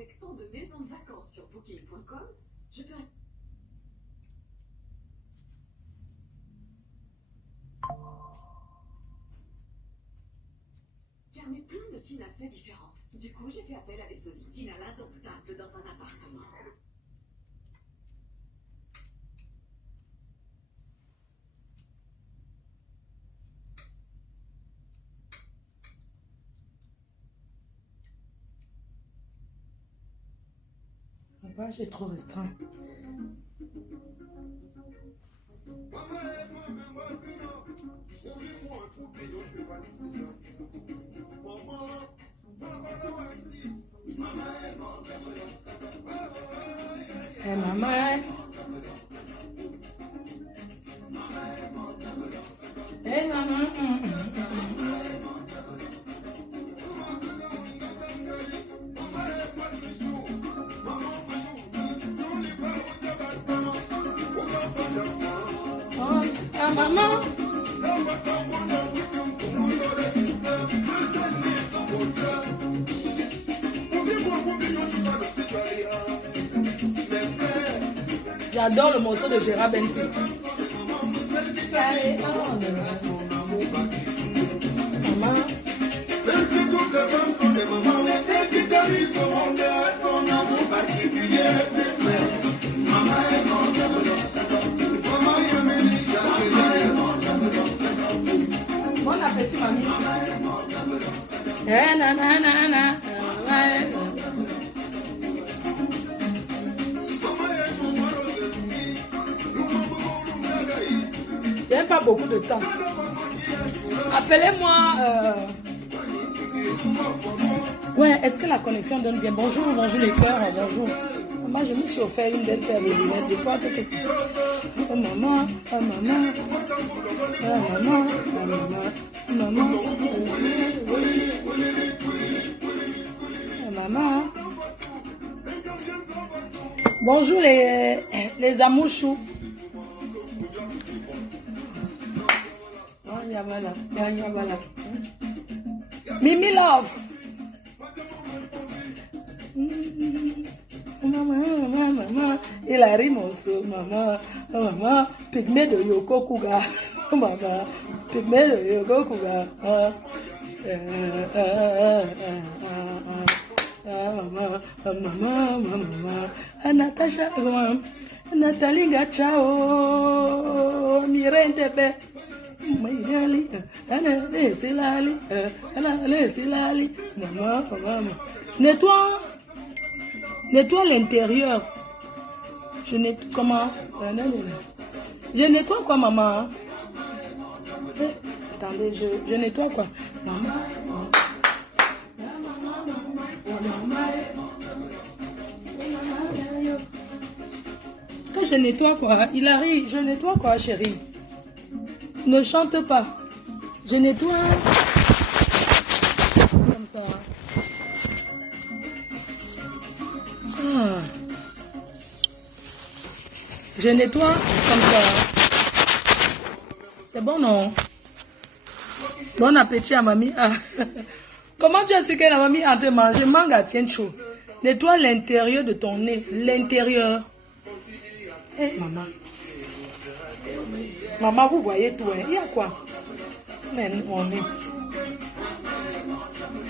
avec tant de maisons de vacances sur Booking.com, je peux... Carnet plein de Tina Fey différentes. Du coup, j'ai fait appel à des sosies Tina l'indomptable dans un appartement. Papa, j'ai trop restreint. Hey, maman. Hey, maman. Oh, ah, maman. J'adore le morceau de Gérard Benzi. Maman. Bon appétit, mamie. Eh, na, na, na, na. J'ai pas beaucoup de temps. Appelez-moi. Ouais, est-ce que la connexion donne bien? Bonjour, bonjour les cœurs, bonjour. Maman, je me suis offert une belle paire de lunettes. Je crois que c'est... Oh maman, oh maman, oh maman, oh maman, maman, oh maman. Bonjour les amouchous. Mimi Love. Maman, il arrive mon saut, maman, maman, pygmée de Yoko Kuga, maman, pygmée de Yoko Kuga, maman, Natacha, Nathalie Gachao, Mireille Tepe. Nettoie l'intérieur. Je nettoie comment? Je nettoie quoi, maman? Attendez, je nettoie quoi? Maman. Quand je nettoie quoi? Il arrive, je nettoie quoi, chérie? Ne chante pas. Je nettoie comme ça. Je nettoie comme ça. C'est bon, non? Bon appétit à mamie. Ah. Comment tu as su que la mamie est en train de manger? Manga, tiens chaud. Nettoie l'intérieur de ton nez. L'intérieur. Hé, maman. Maman, vous voyez tout, hein? Il y a quoi? Mon nez.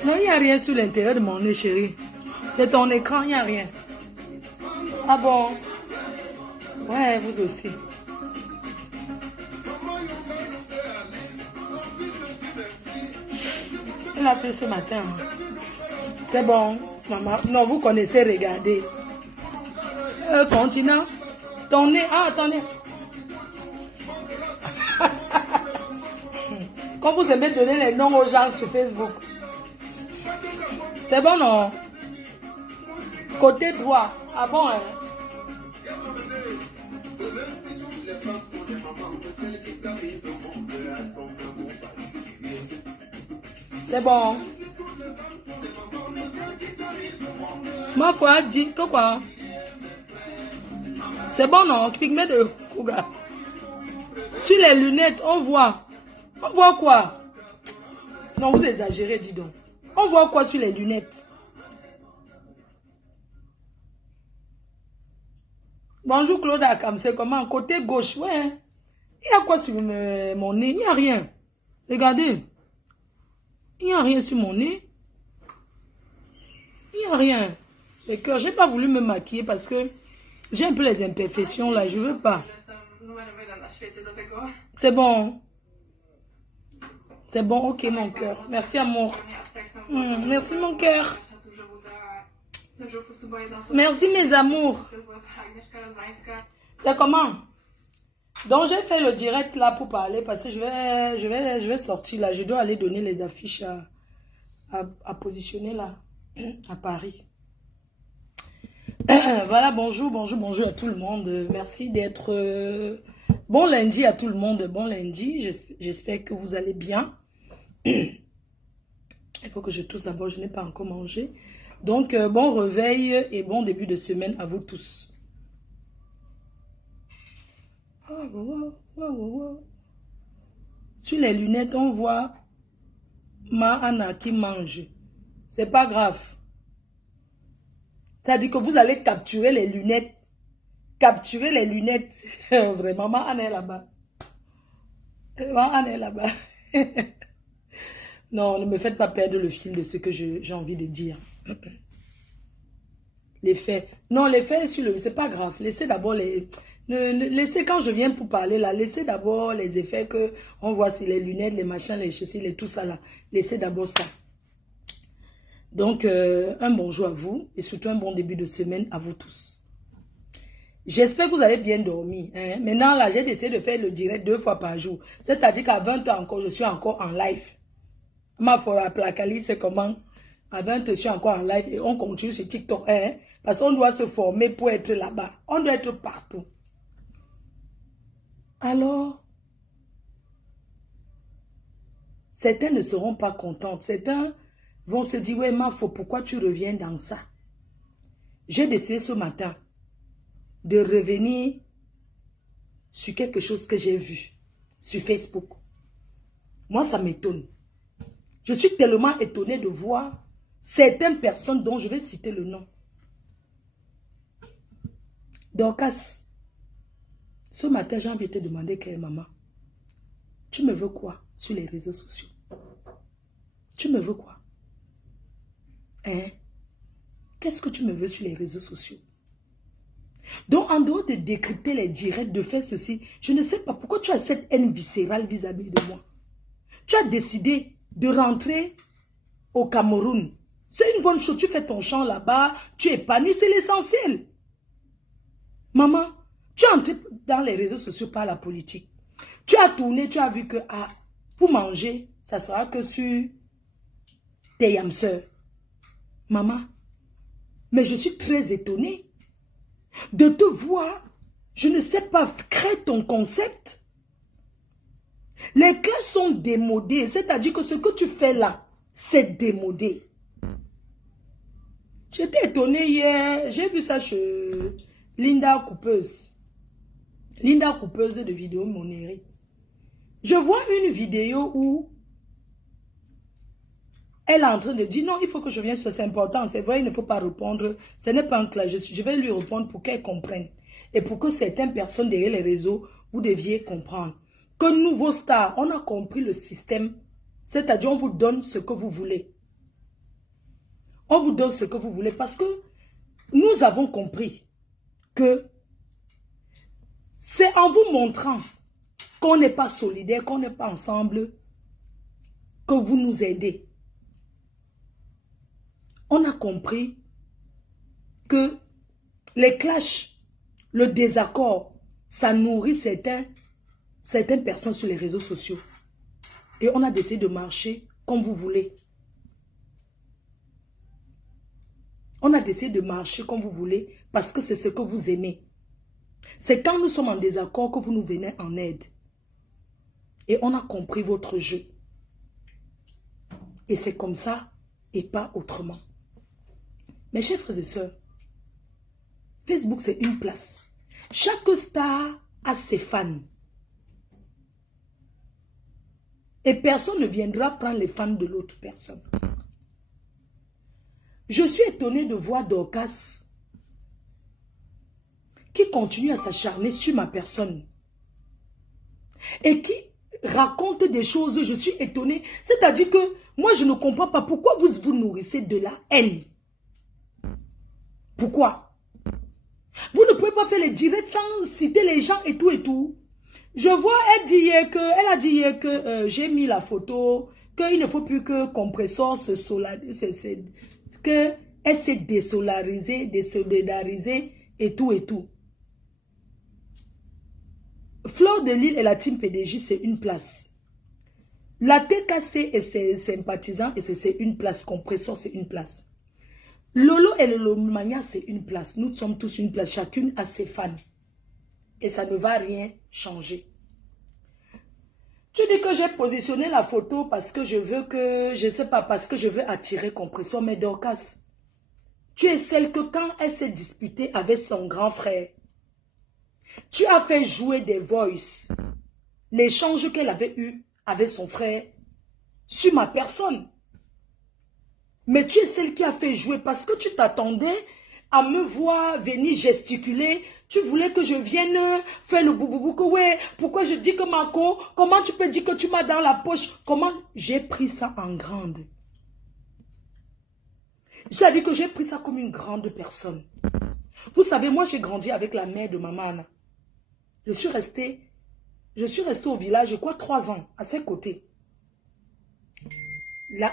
Non, il n'y a rien sur l'intérieur de mon nez, chérie. C'est ton écran, il n'y a rien. Ah bon? Ouais, vous aussi. Elle a appelé ce matin. C'est bon, maman. Non, vous connaissez, regardez. Continue. Ton nez. Ah, ton nez. Quand vous aimez donner les noms aux gens sur Facebook. C'est bon, non? Côté droit. Ah bon, hein? C'est bon. Ma foi dit que quoi? C'est bon, non? Pygmée de Kuga. Sur les lunettes, on voit. On voit quoi? Non, vous exagérez, dis donc. On voit quoi sur les lunettes? Bonjour Claude Akam, c'est comment? Côté gauche, ouais. Il y a quoi sur mon nez? Il n'y a rien. Regardez. Il n'y a rien sur mon nez. Il n'y a rien. Le cœur, je n'ai pas voulu me maquiller parce que j'ai un peu les imperfections là, je ne veux pas. C'est bon. C'est bon, ok mon cœur. Merci amour. Merci mon cœur. Merci mes amours. C'est comment? Donc j'ai fait le direct là pour parler parce que je vais sortir là. Je dois aller donner les affiches à positionner là à Paris. Voilà, bonjour à tout le monde. Merci d'être... bon lundi à tout le monde. Bon lundi. J'espère que vous allez bien. Il faut que je tousse d'abord. Je n'ai pas encore mangé. Donc, bon réveil et bon début de semaine à vous tous. Sur les lunettes, on voit Anna qui mange. C'est pas grave. C'est-à-dire que vous allez capturer les lunettes. Capturer les lunettes. Vraiment, Maman Anna est là-bas. Maman Anna est là-bas. Non, ne me faites pas perdre le fil de ce que j'ai envie de dire. Les faits. Non, les faits, c'est pas grave. Laissez d'abord les... Laissez, quand je viens pour parler là, laissez d'abord les effets que on voit sur les lunettes, les machins, les chaussures, les tout ça là. Laissez d'abord ça. Donc, un bonjour à vous et surtout un bon début de semaine à vous tous. J'espère que vous avez bien dormi. Hein? Maintenant, là, j'ai décidé de faire le direct 2 fois par jour. C'est-à-dire qu'à 20 h encore, je suis encore en live. Ma fora placali, c'est comment? À 20 h, je suis encore en live et on continue sur TikTok. Hein? Parce qu'on doit se former pour être là-bas. On doit être partout. Alors, certains ne seront pas contents. Certains vont se dire, ouais, Mafo, pourquoi tu reviens dans ça? J'ai décidé ce matin de revenir sur quelque chose que j'ai vu sur Facebook. Moi, ça m'étonne. Je suis tellement étonnée de voir certaines personnes dont je vais citer le nom. Dorcas, ce matin, j'ai envie de te demander, maman, tu me veux quoi sur les réseaux sociaux? Tu me veux quoi? Hein? Qu'est-ce que tu me veux sur les réseaux sociaux? Donc, en dehors de décrypter les directs, de faire ceci, je ne sais pas pourquoi tu as cette haine viscérale vis-à-vis de moi. Tu as décidé de rentrer au Cameroun. C'est une bonne chose, tu fais ton chant là-bas, tu es épanoui, c'est l'essentiel. Maman, tu es entré dans les réseaux sociaux par la politique. Tu as tourné, tu as vu que pour manger, ça sera que sur tes yamseurs. Maman, mais je suis très étonnée de te voir, je ne sais pas, créer ton concept. Les classes sont démodées, c'est-à-dire que ce que tu fais là, c'est démodé. J'étais étonnée hier, j'ai vu ça chez Linda Coupeuse. Linda Coupeuse de vidéo Monéré. Je vois une vidéo où elle est en train de dire non, il faut que je vienne, c'est important, c'est vrai, il ne faut pas répondre. Ce n'est pas un clash, je vais lui répondre pour qu'elle comprenne. Et pour que certaines personnes derrière les réseaux, vous deviez comprendre. Que nous, vos stars, on a compris le système. C'est-à-dire, on vous donne ce que vous voulez. On vous donne ce que vous voulez parce que nous avons compris que c'est en vous montrant qu'on n'est pas solidaire, qu'on n'est pas ensemble, que vous nous aidez. On a compris que les clashs, le désaccord, ça nourrit certaines personnes sur les réseaux sociaux. Et on a décidé de marcher comme vous voulez. On a décidé de marcher comme vous voulez parce que c'est ce que vous aimez. C'est quand nous sommes en désaccord que vous nous venez en aide. Et on a compris votre jeu. Et c'est comme ça et pas autrement. Mes chers frères et sœurs, Facebook c'est une place. Chaque star a ses fans. Et personne ne viendra prendre les fans de l'autre personne. Je suis étonnée de voir Dorcas qui continue à s'acharner sur ma personne et qui raconte des choses, je suis étonnée. C'est-à-dire que moi, je ne comprends pas pourquoi vous vous nourrissez de la haine. Pourquoi? Vous ne pouvez pas faire les directs sans citer les gens et tout et tout. Je vois, elle a dit hier que j'ai mis la photo, qu'il ne faut plus que Compressor se solarise, qu'elle s'est désolarisée, désolidarisée et tout et tout. Fleur de Lille et la team PDJ, c'est une place. La TKC et ses sympathisants, et c'est une place. Compressor, c'est une place. Lolo et le Lomania, c'est une place. Nous sommes tous une place. Chacune a ses fans. Et ça ne va rien changer. Tu dis que j'ai positionné la photo parce que je veux que, je ne sais pas, parce que je veux attirer Compressor. Mais Dorcas, tu es celle que quand elle s'est disputée avec son grand frère, tu as fait jouer des voices. L'échange qu'elle avait eu avec son frère sur ma personne. Mais tu es celle qui a fait jouer parce que tu t'attendais à me voir venir gesticuler. Tu voulais que je vienne faire le bouboubou que ouais. Pourquoi je dis que Marco, comment tu peux dire que tu m'as dans la poche? Comment? J'ai pris ça en grande. J'ai dit que j'ai pris ça comme une grande personne. Vous savez, moi j'ai grandi avec la mère de maman Anna. Je suis restée au village, je crois 3 ans, à ses côtés.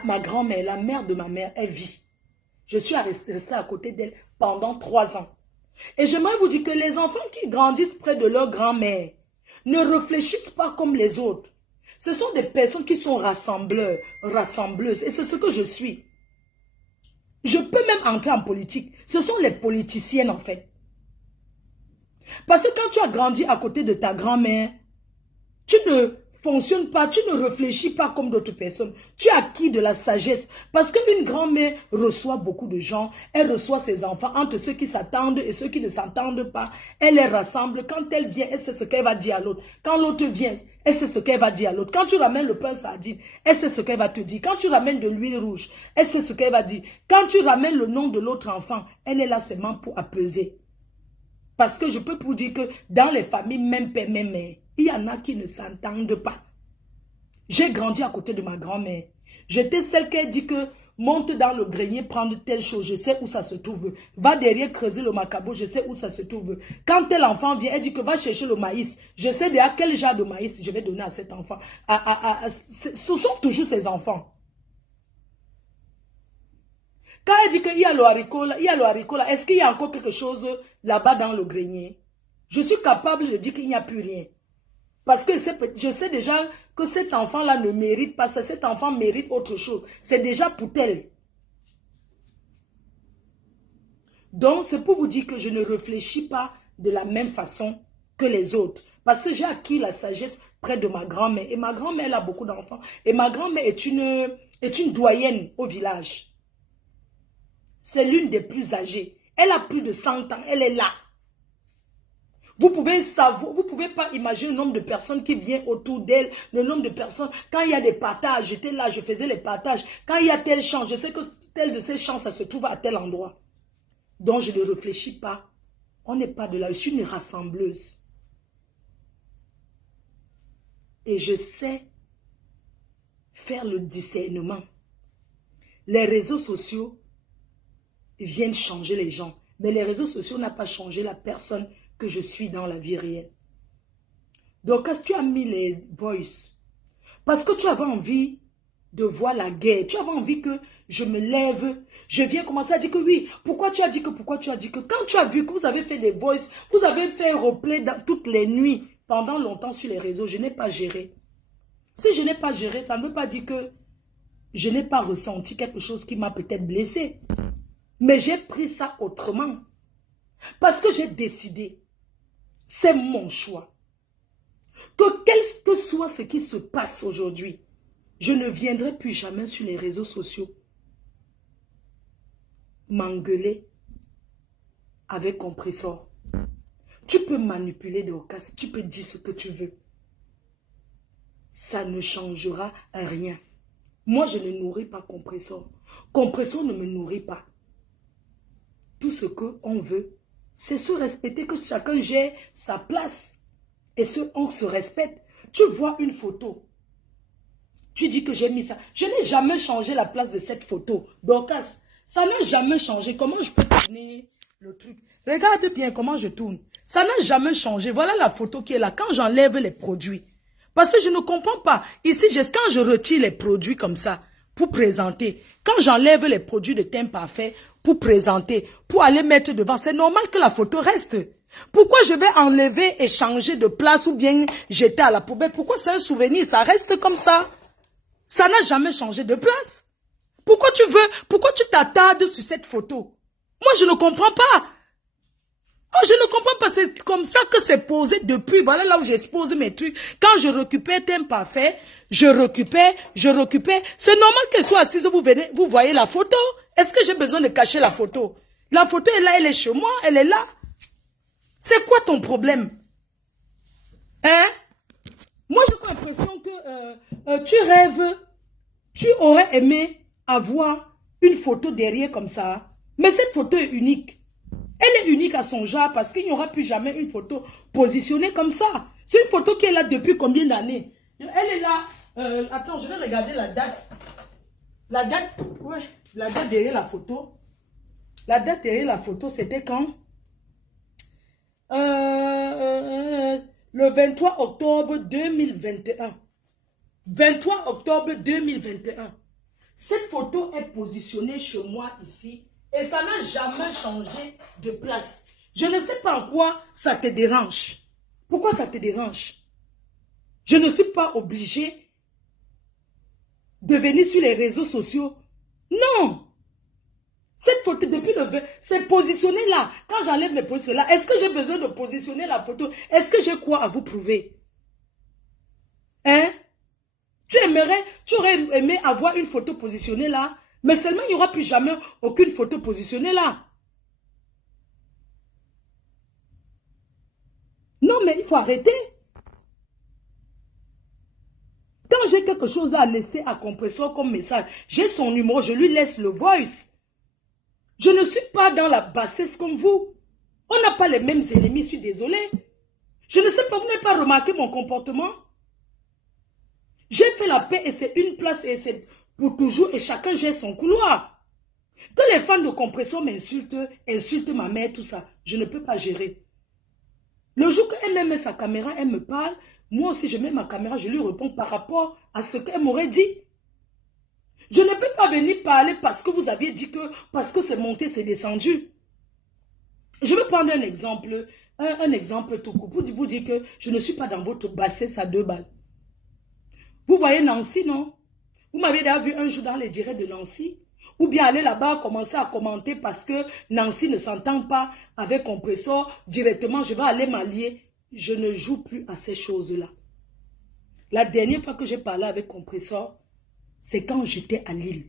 Ma grand-mère, la mère de ma mère, elle vit. Je suis restée à côté d'elle pendant 3 ans. Et j'aimerais vous dire que les enfants qui grandissent près de leur grand-mère ne réfléchissent pas comme les autres. Ce sont des personnes qui sont rassembleurs, rassembleuses. Et c'est ce que je suis. Je peux même entrer en politique. Ce sont les politiciennes en fait. Parce que quand tu as grandi à côté de ta grand-mère, tu ne fonctionnes pas, tu ne réfléchis pas comme d'autres personnes. Tu as acquis de la sagesse. Parce qu'une grand-mère reçoit beaucoup de gens. Elle reçoit ses enfants entre ceux qui s'attendent et ceux qui ne s'entendent pas. Elle les rassemble. Quand elle vient, elle sait ce qu'elle va dire à l'autre. Quand l'autre vient, elle sait ce qu'elle va dire à l'autre. Quand tu ramènes le pain sardine, elle sait ce qu'elle va te dire. Quand tu ramènes de l'huile rouge, elle sait ce qu'elle va dire. Quand tu ramènes le nom de l'autre enfant, elle est là seulement pour apaiser. Parce que je peux vous dire que dans les familles, même père, même mère, il y en a qui ne s'entendent pas. J'ai grandi à côté de ma grand-mère. J'étais celle qui dit que monte dans le grenier, prendre telle chose, je sais où ça se trouve. Va derrière creuser le macabo, je sais où ça se trouve. Quand tel enfant vient, elle dit que va chercher le maïs. Je sais déjà quel genre de maïs je vais donner à cet enfant. Ce sont toujours ses enfants. Quand elle dit qu'il y a le haricot là, est-ce qu'il y a encore quelque chose là-bas dans le grenier? Je suis capable de dire qu'il n'y a plus rien. Parce que je sais déjà que cet enfant-là ne mérite pas ça. Cet enfant mérite autre chose. C'est déjà pour elle. Donc, c'est pour vous dire que je ne réfléchis pas de la même façon que les autres. Parce que j'ai acquis la sagesse près de ma grand-mère. Et ma grand-mère, elle a beaucoup d'enfants. Et ma grand-mère est une doyenne au village. C'est l'une des plus âgées. Elle a plus de 100 ans. Elle est là. Vous pouvez savoir, vous pouvez pas imaginer le nombre de personnes qui viennent autour d'elle, le nombre de personnes. Quand il y a des partages, j'étais là, je faisais les partages. Quand il y a tel champ, je sais que tel de ces champs, ça se trouve à tel endroit. Donc je ne réfléchis pas. On n'est pas de là. Je suis une rassembleuse. Et je sais faire le discernement. Les réseaux sociaux viennent changer les gens. Mais les réseaux sociaux n'ont pas changé la personne que je suis dans la vie réelle. Donc, quand tu as mis les voices, parce que tu avais envie de voir la guerre, tu avais envie que je me lève, je viens commencer à dire que oui, pourquoi tu as dit que, quand tu as vu que vous avez fait des voices, vous avez fait un replay toutes les nuits, pendant longtemps sur les réseaux, je n'ai pas géré. Si je n'ai pas géré, ça ne veut pas dire que je n'ai pas ressenti quelque chose qui m'a peut-être blessé. Mais j'ai pris ça autrement. Parce que j'ai décidé, c'est mon choix. Que quel que soit ce qui se passe aujourd'hui, je ne viendrai plus jamais sur les réseaux sociaux m'engueuler avec Compressor. Tu peux manipuler Dorcas, tu peux dire ce que tu veux. Ça ne changera rien. Moi, je ne nourris pas Compressor. Compressor ne me nourrit pas. Tout ce qu'on veut, C'est se respecter, que chacun gère sa place. Et on se respecte. Tu vois une photo. Tu dis que j'ai mis ça. Je n'ai jamais changé la place de cette photo. Dorcas, ça n'a jamais changé. Comment je peux tourner le truc? Regarde bien comment je tourne. Ça n'a jamais changé. Voilà la photo qui est là. Quand j'enlève les produits. Parce que je ne comprends pas. Ici, quand je retire les produits comme ça, pour présenter. Quand j'enlève les produits de teint parfait, pour présenter, pour aller mettre devant, c'est normal que la photo reste. Pourquoi je vais enlever et changer de place ou bien jeter à la poubelle? Pourquoi c'est un souvenir? Ça reste comme ça. Ça n'a jamais changé de place. Pourquoi tu t'attardes sur cette photo? Moi, je ne comprends pas. Oh, je ne comprends pas, c'est comme ça que c'est posé depuis. Voilà là où j'expose mes trucs. Quand je récupère thème parfait, je récupère. C'est normal qu'elle soit assise, vous voyez la photo. Est-ce que j'ai besoin de cacher la photo? La photo est là, elle est chez moi, elle est là. C'est quoi ton problème? Hein? Moi, j'ai l'impression que tu rêves, tu aurais aimé avoir une photo derrière comme ça. Mais cette photo est unique. Elle est unique à son genre parce qu'il n'y aura plus jamais une photo positionnée comme ça. C'est une photo qui est là depuis combien d'années? Elle est là. Attends, je vais regarder la date. La date, ouais, la date derrière la photo. La date derrière la photo, c'était quand? Le 23 octobre 2021. 23 octobre 2021. Cette photo est positionnée chez moi ici. Et ça n'a jamais changé de place. Je ne sais pas en quoi ça te dérange. Pourquoi ça te dérange? Je ne suis pas obligée de venir sur les réseaux sociaux. Non. Cette photo, depuis le 20, c'est positionné là. Quand j'enlève mes positions là, est-ce que j'ai besoin de positionner la photo? Est-ce que j'ai quoi à vous prouver? Hein? Tu aurais aimé avoir une photo positionnée là? Mais seulement, il n'y aura plus jamais aucune photo positionnée là. Non, mais il faut arrêter. Quand j'ai quelque chose à laisser à Compressor comme message, j'ai son numéro, je lui laisse le voice. Je ne suis pas dans la bassesse comme vous. On n'a pas les mêmes ennemis, je suis désolée. Je ne sais pas, vous n'avez pas remarqué mon comportement? J'ai fait la paix et c'est une place et c'est pour toujours et chacun gère son couloir. Que les fans de Compressor insultent ma mère, tout ça, je ne peux pas gérer. Le jour qu'elle met sa caméra, elle me parle, moi aussi je mets ma caméra, je lui réponds par rapport à ce qu'elle m'aurait dit. Je ne peux pas venir parler parce que vous aviez dit que, parce que c'est monté, c'est descendu. Je vais prendre un exemple tout court, pour vous dire que je ne suis pas dans votre bassesse à 2 balles. Vous voyez Nancy, non? Vous m'avez déjà vu un jour dans les directs de Nancy? Ou bien aller là-bas commencer à commenter parce que Nancy ne s'entend pas avec Compressor. Directement, je vais aller m'allier. Je ne joue plus à ces choses-là. La dernière fois que j'ai parlé avec Compressor, c'est quand j'étais à Lille.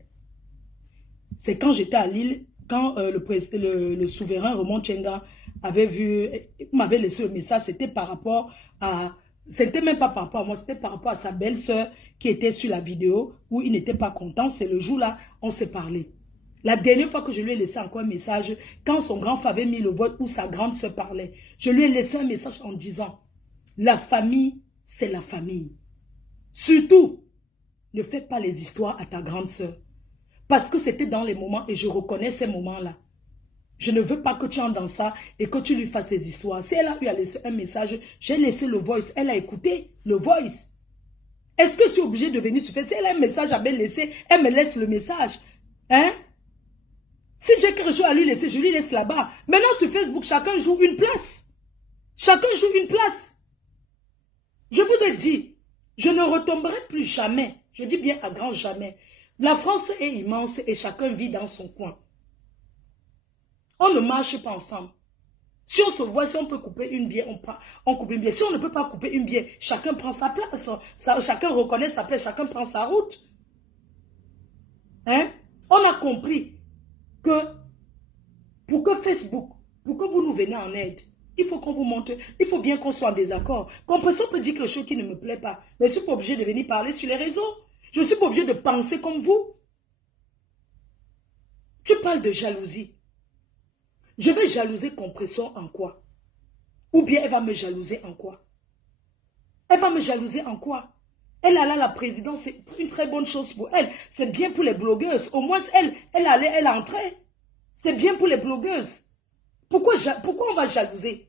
C'est quand j'étais à Lille, quand le souverain Raymond Tchenga m'avait laissé le message, c'était par rapport à... C'était même pas par rapport à moi, c'était par rapport à sa belle-sœur qui était sur la vidéo où il n'était pas content. C'est le jour-là, on s'est parlé. La dernière fois que je lui ai laissé encore un message, quand son grand frère avait mis le vote où sa grande sœur parlait, je lui ai laissé un message en disant, la famille, c'est la famille. Surtout, ne fais pas les histoires à ta grande sœur. Parce que c'était dans les moments, et je reconnais ces moments-là. Je ne veux pas que tu entres dans ça et que tu lui fasses ces histoires. Si elle a eu à laisser un message, j'ai laissé le voice. Elle a écouté le voice. Est-ce que je suis obligée de venir sur Facebook? Si elle a un message à me laisser, elle me laisse le message. Hein? Si j'ai quelque chose à lui laisser, je lui laisse là-bas. Maintenant, sur Facebook, chacun joue une place. Chacun joue une place. Je vous ai dit, je ne retomberai plus jamais. Je dis bien à grand jamais. La France est immense et chacun vit dans son coin. On ne marche pas ensemble. Si on se voit, si on peut couper une bière, on coupe une bière. Si on ne peut pas couper une bière, chacun prend sa place. Chacun reconnaît sa place, chacun prend sa route. Hein? On a compris que pour que Facebook, pour que vous nous venez en aide, il faut qu'on vous montre, il faut bien qu'on soit en désaccord. Compressor peut dire quelque chose qui ne me plaît pas. Mais je ne suis pas obligé de venir parler sur les réseaux. Je ne suis pas obligé de penser comme vous. Tu parles de jalousie. Je vais jalouser Compressor en quoi? Ou bien elle va me jalouser en quoi? Elle va me jalouser en quoi? Elle a là la présidence, c'est une très bonne chose pour elle. C'est bien pour les blogueuses. Au moins, elle allait, elle entrait. C'est bien pour les blogueuses. Pourquoi on va jalouser?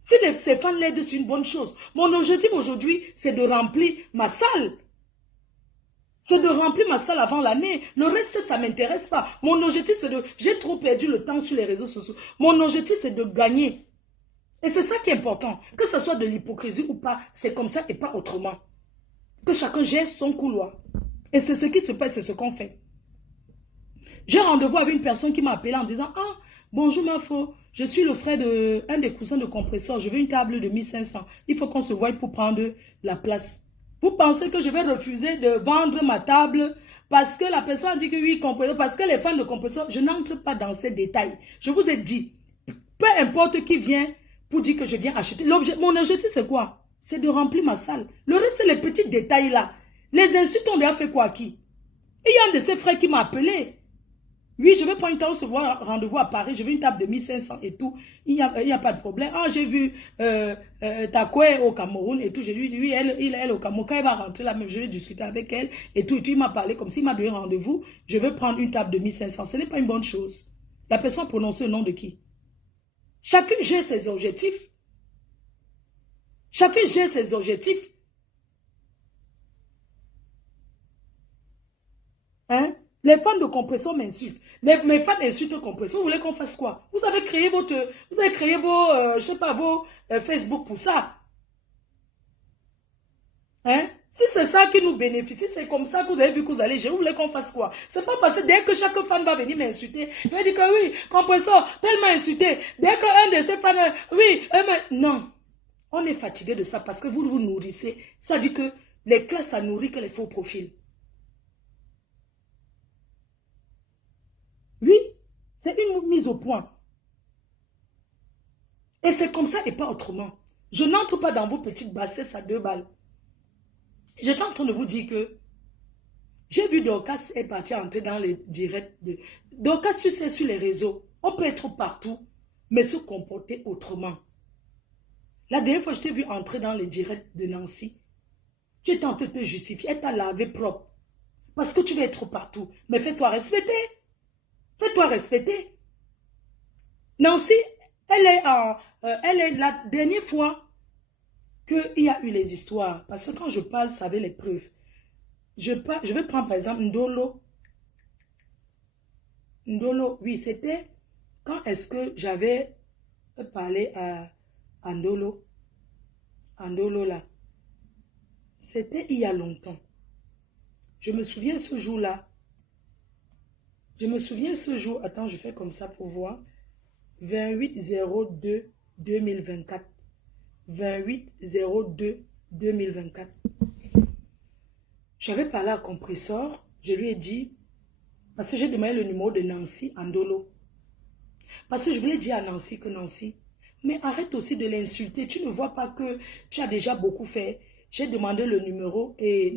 Si ces fans l'aident, c'est une bonne chose. Mon objectif aujourd'hui, c'est de remplir ma salle. C'est de remplir ma salle avant l'année. Le reste, ça ne m'intéresse pas. Mon objectif, c'est de... J'ai trop perdu le temps sur les réseaux sociaux. Mon objectif, c'est de gagner. Et c'est ça qui est important. Que ce soit de l'hypocrisie ou pas, c'est comme ça et pas autrement. Que chacun gère son couloir. Et c'est ce qui se passe, c'est ce qu'on fait. J'ai rendez-vous avec une personne qui m'a appelé en disant « Ah, bonjour ma faux, je suis le frère de un des cousins de Compressor. Je veux une table de 1500. Il faut qu'on se voie pour prendre la place. » Vous pensez que je vais refuser de vendre ma table parce que la personne a dit que oui, Compressor, parce que les fans de Compressor, je n'entre pas dans ces détails. Je vous ai dit, peu importe qui vient pour dire que je viens acheter. Mon objectif, c'est quoi? C'est de remplir ma salle. Le reste, c'est les petits détails là. Les insultes ont déjà fait quoi à qui? Il y a un de ses frères qui m'a appelé. Oui, je vais prendre une table, se voir rendez-vous à Paris. Je veux une table de 1500 et tout. Il n'y a pas de problème. Ah, j'ai vu Takwe au Cameroun et tout. J'ai dit, oui, elle au Cameroun. Quand elle va rentrer là, même, je vais discuter avec elle et tout. Et tout, il m'a parlé comme s'il m'a donné rendez-vous. Je veux prendre une table de 1500. Ce n'est pas une bonne chose. La personne prononce le nom de qui? Chacun gère ses objectifs. Chacun gère ses objectifs. Hein? Les fans de Compressor m'insultent. Mes fans insultent Compressor. Vous voulez qu'on fasse quoi? Vous avez créé vos, je sais pas, vos Facebook pour ça. Hein? Si c'est ça qui nous bénéficie, c'est comme ça que vous avez vu que vous allez gérer. Vous voulez qu'on fasse quoi? C'est pas parce que dès que chaque fan va venir m'insulter, il va dire que oui, Compressor, tellement insulté. Dès qu'un de ces fans, oui, mais non. On est fatigué de ça parce que vous vous nourrissez. Ça dit que les classes, ça nourrit que les faux profils. Oui, c'est une mise au point. Et c'est comme ça et pas autrement. Je n'entre pas dans vos petites bassesses à 2 balles. J'étais en train de vous dire que j'ai vu Dorcas est parti entrer dans les directs. Dorcas, tu sais, sur les réseaux, on peut être partout, mais se comporter autrement. La dernière fois, je t'ai vu entrer dans les directs de Nancy. Tu es en train de te justifier, elle t'a lavé propre. Parce que tu veux être partout. Mais fais-toi respecter. Fais-toi respecter. Nancy, elle est la dernière fois qu'il y a eu les histoires. Parce que quand je parle, ça avait les preuves. Je vais prendre par exemple Ndolo. Ndolo, oui, c'était quand est-ce que j'avais parlé à Ndolo. Ndolo là. C'était il y a longtemps. Je me souviens ce jour-là. Je me souviens ce jour. Attends, je fais comme ça pour voir. 28-02-2024. 28-02-2024. J'avais parlé à Compressor. Je lui ai dit, parce que j'ai demandé le numéro de Nancy Ndolo. Parce que je voulais dire à Nancy que Nancy, mais arrête aussi de l'insulter. Tu ne vois pas que tu as déjà beaucoup fait. J'ai demandé le numéro et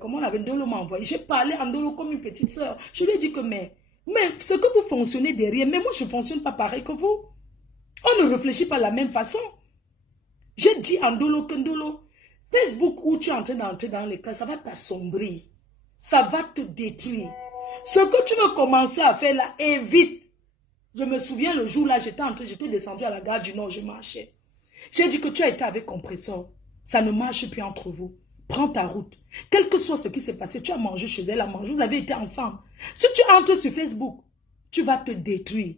comment on avait Ndolo m'a envoyé. J'ai parlé à Ndolo comme une petite soeur. Je lui ai dit que mais ce que vous fonctionnez derrière, mais moi je ne fonctionne pas pareil que vous. On ne réfléchit pas de la même façon. J'ai dit à Ndolo que Ndolo, Facebook où tu es en train d'entrer dans les classes, ça va t'assombrir. Ça va te détruire. Ce que tu veux commencer à faire là, évite. Je me souviens le jour là, j'étais descendu à la gare du Nord, je marchais. J'ai dit que tu as été avec Compressor. Ça ne marche plus entre vous. Prends ta route. Quel que soit ce qui s'est passé, tu as mangé chez elle, à manger, vous avez été ensemble. Si tu entres sur Facebook, tu vas te détruire.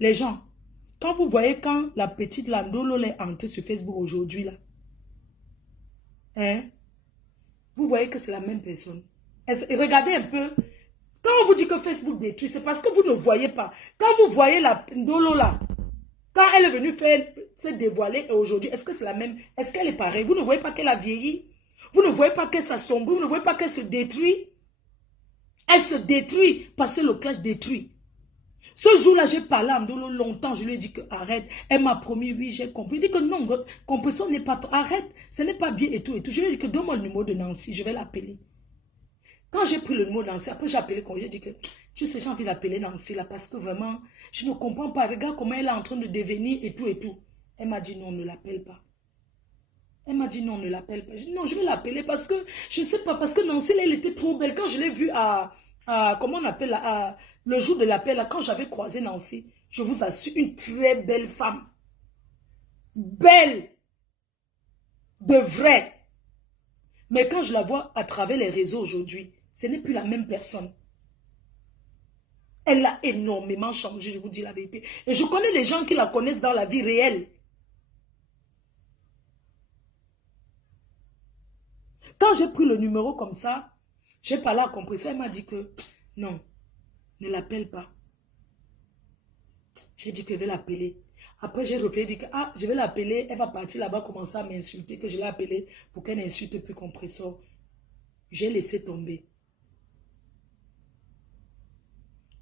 Les gens, quand vous voyez quand la petite Ndolo est entrée sur Facebook aujourd'hui, là, hein, vous voyez que c'est la même personne. Et regardez un peu. Quand on vous dit que Facebook détruit, c'est parce que vous ne voyez pas. Quand vous voyez la Ndolo là, quand elle est venue se dévoiler aujourd'hui, est-ce que c'est la même? Est-ce qu'elle est pareille? Vous ne voyez pas qu'elle a vieilli? Vous ne voyez pas qu'elle s'assombrit? Vous ne voyez pas qu'elle se détruit? Elle se détruit parce que le clash détruit. Ce jour-là, j'ai parlé à Ndolo longtemps. Je lui ai dit que arrête. Elle m'a promis, oui, j'ai compris. Il dit que non, Compressor n'est pas... Arrête, ce n'est pas bien et tout et tout. Je lui ai dit que donne-moi le numéro de Nancy, je vais l'appeler. Quand j'ai pris le numéro de Nancy, après j'ai appelé quand j'ai dit que Tu sais, j'ai envie d'appeler Nancy là parce que vraiment, je ne comprends pas. Regarde comment elle est en train de devenir et tout et tout. Elle m'a dit non, ne l'appelle pas. Elle m'a dit non, ne l'appelle pas. Je dis non, je vais l'appeler parce que, je ne sais pas, parce que Nancy, là, elle était trop belle. Quand je l'ai vue comment on appelle, le jour de l'appel, quand j'avais croisé Nancy, je vous assure, une très belle femme. Belle. De vrai. Mais quand je la vois à travers les réseaux aujourd'hui, ce n'est plus la même personne. Elle a énormément changé, je vous dis la vérité. Et je connais les gens qui la connaissent dans la vie réelle. Quand j'ai pris le numéro comme ça, j'ai parlé à Compression, elle m'a dit que non, ne l'appelle pas. J'ai dit que je vais l'appeler. Après, j'ai refait, dit que je vais l'appeler, elle va partir là-bas, commencer à m'insulter, que je l'ai appelée pour qu'elle n'insulte plus Compressor. J'ai laissé tomber.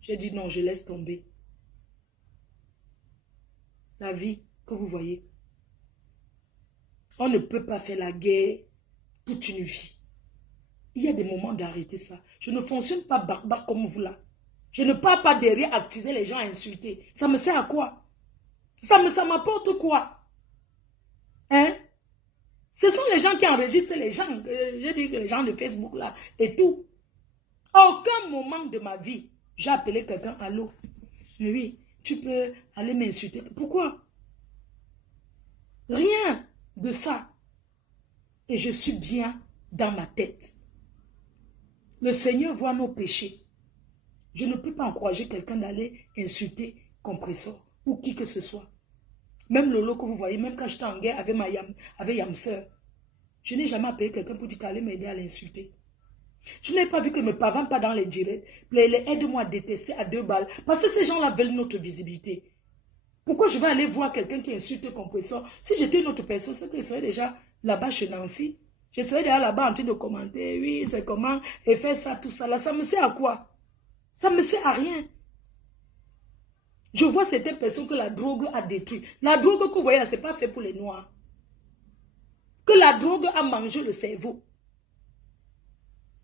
J'ai dit non, je laisse tomber. La vie que vous voyez, on ne peut pas faire la guerre toute une vie. Il y a des moments d'arrêter ça. Je ne fonctionne pas barbare comme vous là. Je ne pars pas derrière actiser les gens à insulter. Ça me sert à quoi? Ça m'apporte quoi? Hein? Ce sont les gens qui enregistrent les gens. Je dis que les gens de Facebook là et tout. À aucun moment de ma vie, j'ai appelé quelqu'un, allô? Oui, tu peux aller m'insulter. Pourquoi? Rien de ça. Et je suis bien dans ma tête. Le Seigneur voit nos péchés. Je ne peux pas encourager quelqu'un d'aller insulter Compressor ou qui que ce soit. Même Lolo que vous voyez, même quand j'étais en guerre avec Yamseur, je n'ai jamais appelé quelqu'un pour dire qu'elle allait m'aider à l'insulter. Je n'ai pas vu que mes parents pas dans les directs. Aide-moi à détester à 2 balles. Parce que ces gens-là veulent notre visibilité. Pourquoi je vais aller voir quelqu'un qui insulte Compressor? Si j'étais une autre personne, c'est que je serais déjà là-bas chez Nancy. Je serais déjà là-bas en train de commenter. Oui, c'est comment, et faire ça, tout ça. Là, ça me sert à quoi? Ça ne me sert à rien. Je vois certaines personnes que la drogue a détruit. La drogue que vous voyez là, ce n'est pas fait pour les noirs. Que la drogue a mangé le cerveau.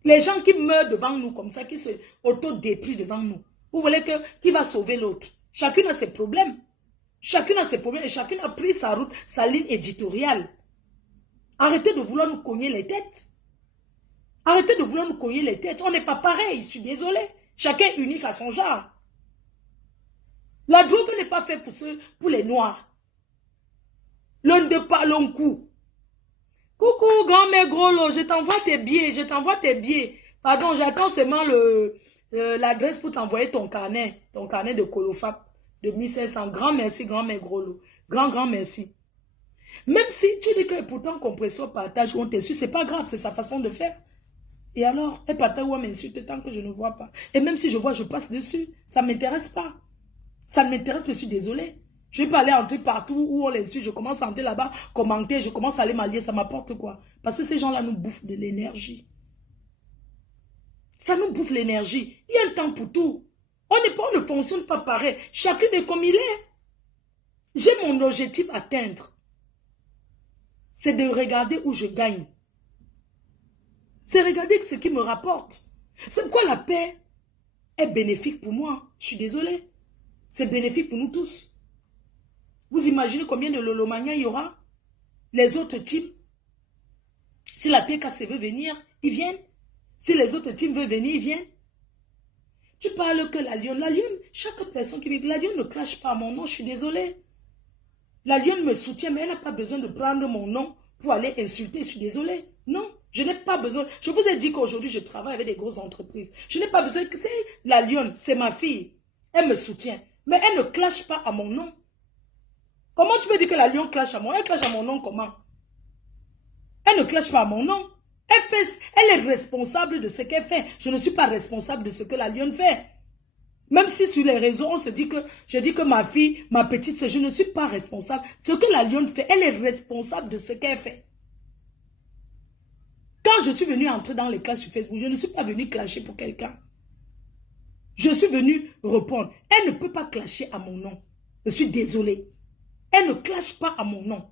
Les gens qui meurent devant nous comme ça, qui se autodétruisent devant nous. Vous voulez qui va sauver l'autre? Chacun a ses problèmes. Chacun a ses problèmes et chacun a pris sa route, sa ligne éditoriale. Arrêtez de vouloir nous cogner les têtes. Arrêtez de vouloir nous cogner les têtes. On n'est pas pareil, je suis désolé. Chacun est unique à son genre. La drogue n'est pas faite pour les noirs. L'un de pas long coup. Coucou, grand-mère Grolo, je t'envoie tes billets, Pardon, j'attends seulement l'adresse pour t'envoyer ton carnet de Colofap de 1500. Grand merci, grand-mère Grolo. Grand merci. Même si tu dis que pourtant Compressor partage ou on t'insulte, c'est pas grave, c'est sa façon de faire. Et alors, elle partage ou elle m'insulte tant que je ne vois pas. Et même si je vois, je passe dessus. Ça ne m'intéresse pas. Ça ne m'intéresse, mais je suis désolée. Je ne vais pas aller entrer partout où on l'insulte. Je commence à entrer là-bas, commenter, je commence à aller m'allier. Ça m'apporte quoi? Parce que ces gens-là nous bouffent de l'énergie. Ça nous bouffe l'énergie. Il y a un temps pour tout. On ne fonctionne pas pareil. Chacun est comme il est. J'ai mon objectif à atteindre. C'est de regarder où je gagne. C'est regarder ce qui me rapporte. C'est pourquoi la paix est bénéfique pour moi. Je suis désolée. C'est bénéfique pour nous tous. Vous imaginez combien de Lolomania il y aura? Les autres teams. Si la TKC veut venir, ils viennent. Si les autres teams veulent venir, ils viennent. Tu parles que la Lionne, chaque personne qui vit, la Lionne ne clash pas mon nom, je suis désolée. La Lionne me soutient, mais elle n'a pas besoin de prendre mon nom pour aller insulter, je suis désolée. Non, je n'ai pas besoin. Je vous ai dit qu'aujourd'hui, je travaille avec des grosses entreprises. Je n'ai pas besoin que c'est la Lionne, c'est ma fille. Elle me soutient, mais elle ne clash pas à mon nom. Comment tu peux dire que la Lionne clash à mon nom? Elle clash à mon nom comment? Elle ne clash pas à mon nom. Elle est responsable de ce qu'elle fait. Je ne suis pas responsable de ce que la Lionne fait. Même si sur les réseaux, on se dit que je dis que ma fille, ma petite soeur, je ne suis pas responsable. Ce que la Lionne fait, elle est responsable de ce qu'elle fait. Quand je suis venue entrer dans les classes sur Facebook, je ne suis pas venue clasher pour quelqu'un. Je suis venue répondre. Elle ne peut pas clasher à mon nom. Je suis désolée. Elle ne clash pas à mon nom.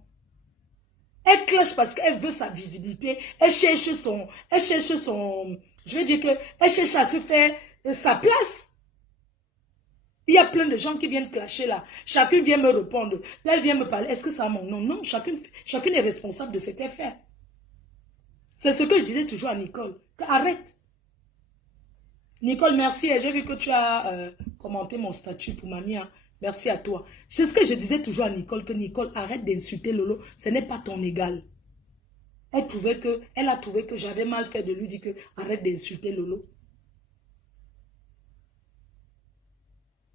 Elle clash parce qu'elle veut sa visibilité. Elle cherche son, je vais dire que elle cherche à se faire sa place. Il y a plein de gens qui viennent clasher là. Chacun vient me répondre. Elle vient me parler. Est-ce que ça a mon nom? Non, chacune est responsable de ce qu'elle fait. C'est ce que je disais toujours à Nicole. Arrête. Nicole, merci. J'ai vu que tu as commenté mon statut pour mamie. Hein. Merci à toi. C'est ce que je disais toujours à Nicole, que Nicole, arrête d'insulter Lolo. Ce n'est pas ton égal. Elle a trouvé que j'avais mal fait de lui dire que arrête d'insulter Lolo.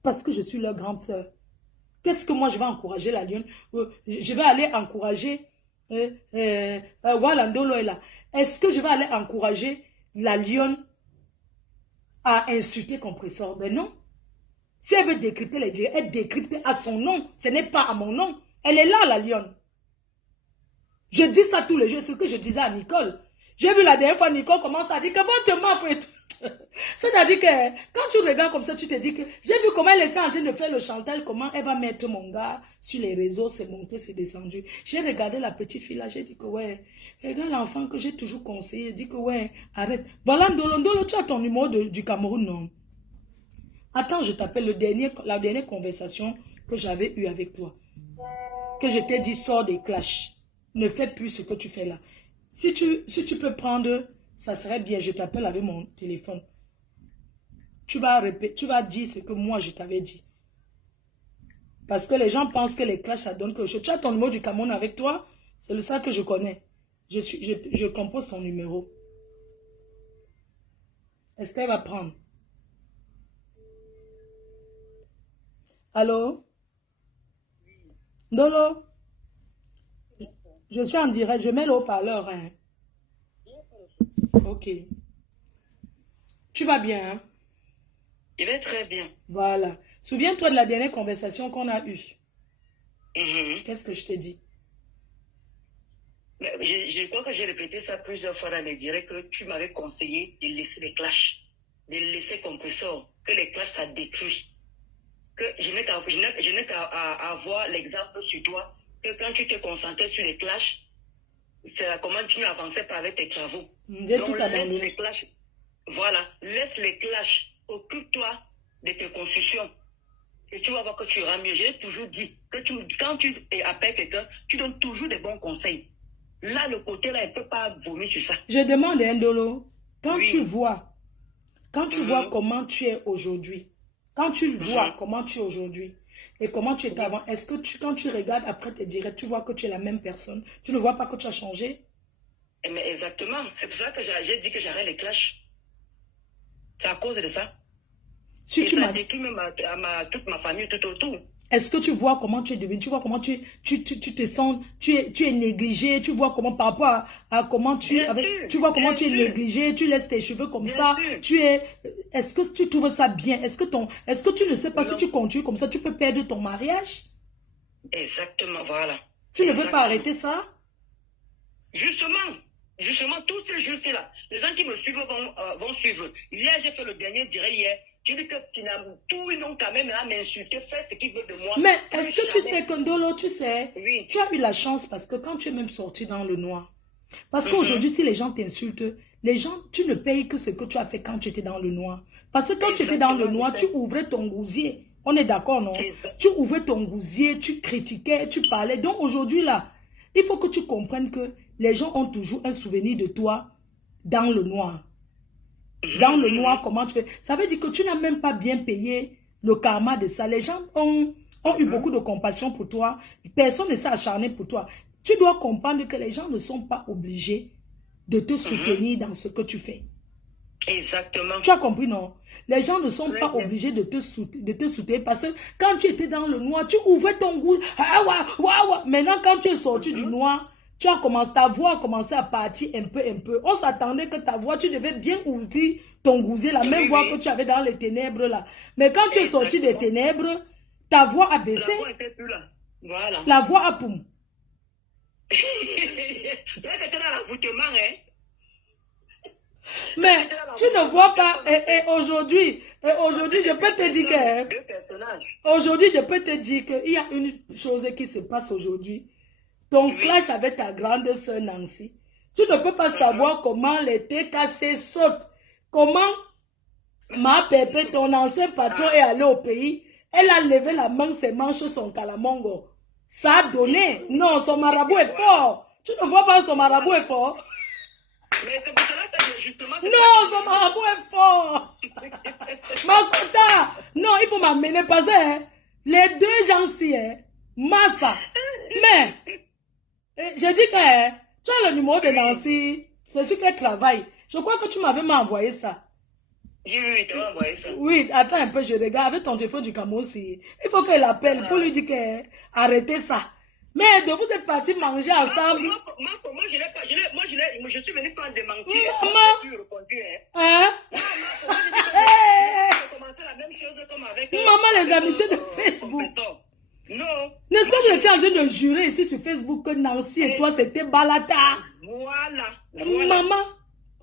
Parce que je suis leur grande sœur. Qu'est-ce que moi je vais encourager la lionne? Je vais aller encourager voilà, Ndolo est là. Est-ce que je vais aller encourager la lionne à insulter compresseur? Ben non. Si elle veut décrypter les dieux, elle décrypte à son nom. Ce n'est pas à mon nom. Elle est là, la lionne. Je dis ça tous les jours. C'est ce que je disais à Nicole. J'ai vu la dernière fois, Nicole commence à dire que votre meuf et tout. C'est-à-dire que quand tu regardes comme ça, tu te dis que j'ai vu comment elle était en train de faire le chantage, comment elle va mettre mon gars sur les réseaux, c'est monté, c'est descendu. J'ai regardé la petite fille là, j'ai dit que ouais, regarde l'enfant que j'ai toujours conseillé, j'ai dit que ouais, arrête. Voilà, Ndolo, tu as ton numéro du Cameroun, non? Attends, je t'appelle la dernière conversation que j'avais eue avec toi. Que je t'ai dit, sors des clashs. Ne fais plus ce que tu fais là. Si tu peux prendre, ça serait bien, je t'appelle avec mon téléphone. Tu vas dire ce que moi je t'avais dit. Parce que les gens pensent que les clashs, ça donne que tu as ton numéro du Cameroun avec toi. C'est le ça que je connais. Je compose ton numéro. Est-ce qu'elle va prendre? Allô? Ndolo? Je suis en direct. Je mets le haut-parleur. Hein. Ok. Tu vas bien, hein? Il va très bien. Voilà. Souviens-toi de la dernière conversation qu'on a eue. Qu'est-ce que je t'ai dit? Je crois que j'ai répété ça plusieurs fois dans les directs, que tu m'avais conseillé de laisser les clashs, de laisser compresseur, que les clashs ça détruit. Que je n'ai qu'à avoir l'exemple sur toi, que quand tu te concentrais sur les clashs, c'est comment tu n'avançais pas avec tes travaux. Donc laisse les clashs, voilà, laisse les clashs, occupe-toi de tes constructions. Et tu vas voir que tu iras mieux. J'ai toujours dit que quand tu appelles quelqu'un, tu donnes toujours des bons conseils. Là, le côté là, il ne peut pas vomir sur ça. Je demande à Ndolo, quand tu vois comment tu es aujourd'hui, quand tu vois comment tu es aujourd'hui et comment tu étais avant, est-ce que quand tu regardes après tes directs, tu vois que tu es la même personne? Tu ne vois pas que tu as changé? Mais exactement. C'est pour ça que j'ai dit que j'arrête les clashs. C'est à cause de ça. Si et tu ça détruit même toute ma famille tout autour. Est-ce que tu vois comment tu es devenu? Tu vois comment tu te sens, tu es négligé, tu vois comment par rapport à comment tu vois comment tu es négligé, tu laisses tes cheveux comme ça, est-ce que tu trouves ça bien? Est-ce que tu ne sais pas si tu continues comme ça, tu peux perdre ton mariage? Exactement, voilà. Tu ne veux pas arrêter ça? Justement, tous ces jours-là, les gens qui me suivent vont suivre. Hier, j'ai fait le dernier direct hier. Tu dis que tout ils ont quand même à m'insulter, faire ce qu'ils veulent de moi. Mais est-ce que tu sais que Ndolo, tu sais, oui. Tu as eu la chance parce que quand tu es même sorti dans le noir, parce qu'aujourd'hui, si les gens t'insultent, les gens, tu ne payes que ce que tu as fait quand tu étais dans le noir. Parce que quand tu étais dans le noir, tu ouvrais ton gousier. On est d'accord, non? Tu ouvrais ton gousier, tu critiquais, tu parlais. Donc aujourd'hui, là, il faut que tu comprennes que les gens ont toujours un souvenir de toi dans le noir. Dans le noir, comment tu fais? Ça veut dire que tu n'as même pas bien payé le karma de ça. Les gens ont eu beaucoup de compassion pour toi. Personne ne s'est acharné pour toi. Tu dois comprendre que les gens ne sont pas obligés de te soutenir dans ce que tu fais. Exactement. Tu as compris, non? Les gens ne sont pas obligés de te soutenir parce que quand tu étais dans le noir, tu ouvrais ton goût. Maintenant, quand tu es sorti du noir, ta voix a commencé à partir un peu. On s'attendait que ta voix, tu devais bien ouvrir ton gousier, la même voix que tu avais dans les ténèbres là. Mais quand tu es sorti des ténèbres, ta voix a baissé. La voix n'était plus là. Voilà. La voix a poum. Là, tu étais dans l'envoûtement, hein. Mais tu ne vois pas, et aujourd'hui, je peux te dire que, aujourd'hui, je peux te dire qu'il y a une chose qui se passe aujourd'hui. Ton clash avec ta grande sœur Nancy. Tu ne peux pas savoir comment les TKC sautent. Comment ma pépé, ton ancien patron, est allé au pays Elle a levé la main, ses manches, son calamongo. Ça a donné. Non, son marabout est fort. Tu ne vois pas son marabout est fort? Mais c'est pour cela que justement... Non, son marabout est fort. Makota. Non, il faut m'amener parce que hein, les deux gens-ci, hein, Massa. Mais, j'ai dit que hein, tu as le numéro de Nancy. C'est sûr qu'elle travaille. Je crois que tu m'avais envoyé ça. Oui, tu m'as envoyé ça. Oui, attends un peu, je regarde avec ton téléphone du Cameroun aussi. Il faut qu'elle appelle pour lui dire qu'arrêtez ça. Mais de vous êtes partis manger ensemble. Moi, je suis venu faire des mentir. Maman. Hein? Maman, les amitiés de Facebook. Non. N'est-ce pas que vous étiez en train de jurer ici sur Facebook que Nancy et toi c'était balata? Voilà. Maman.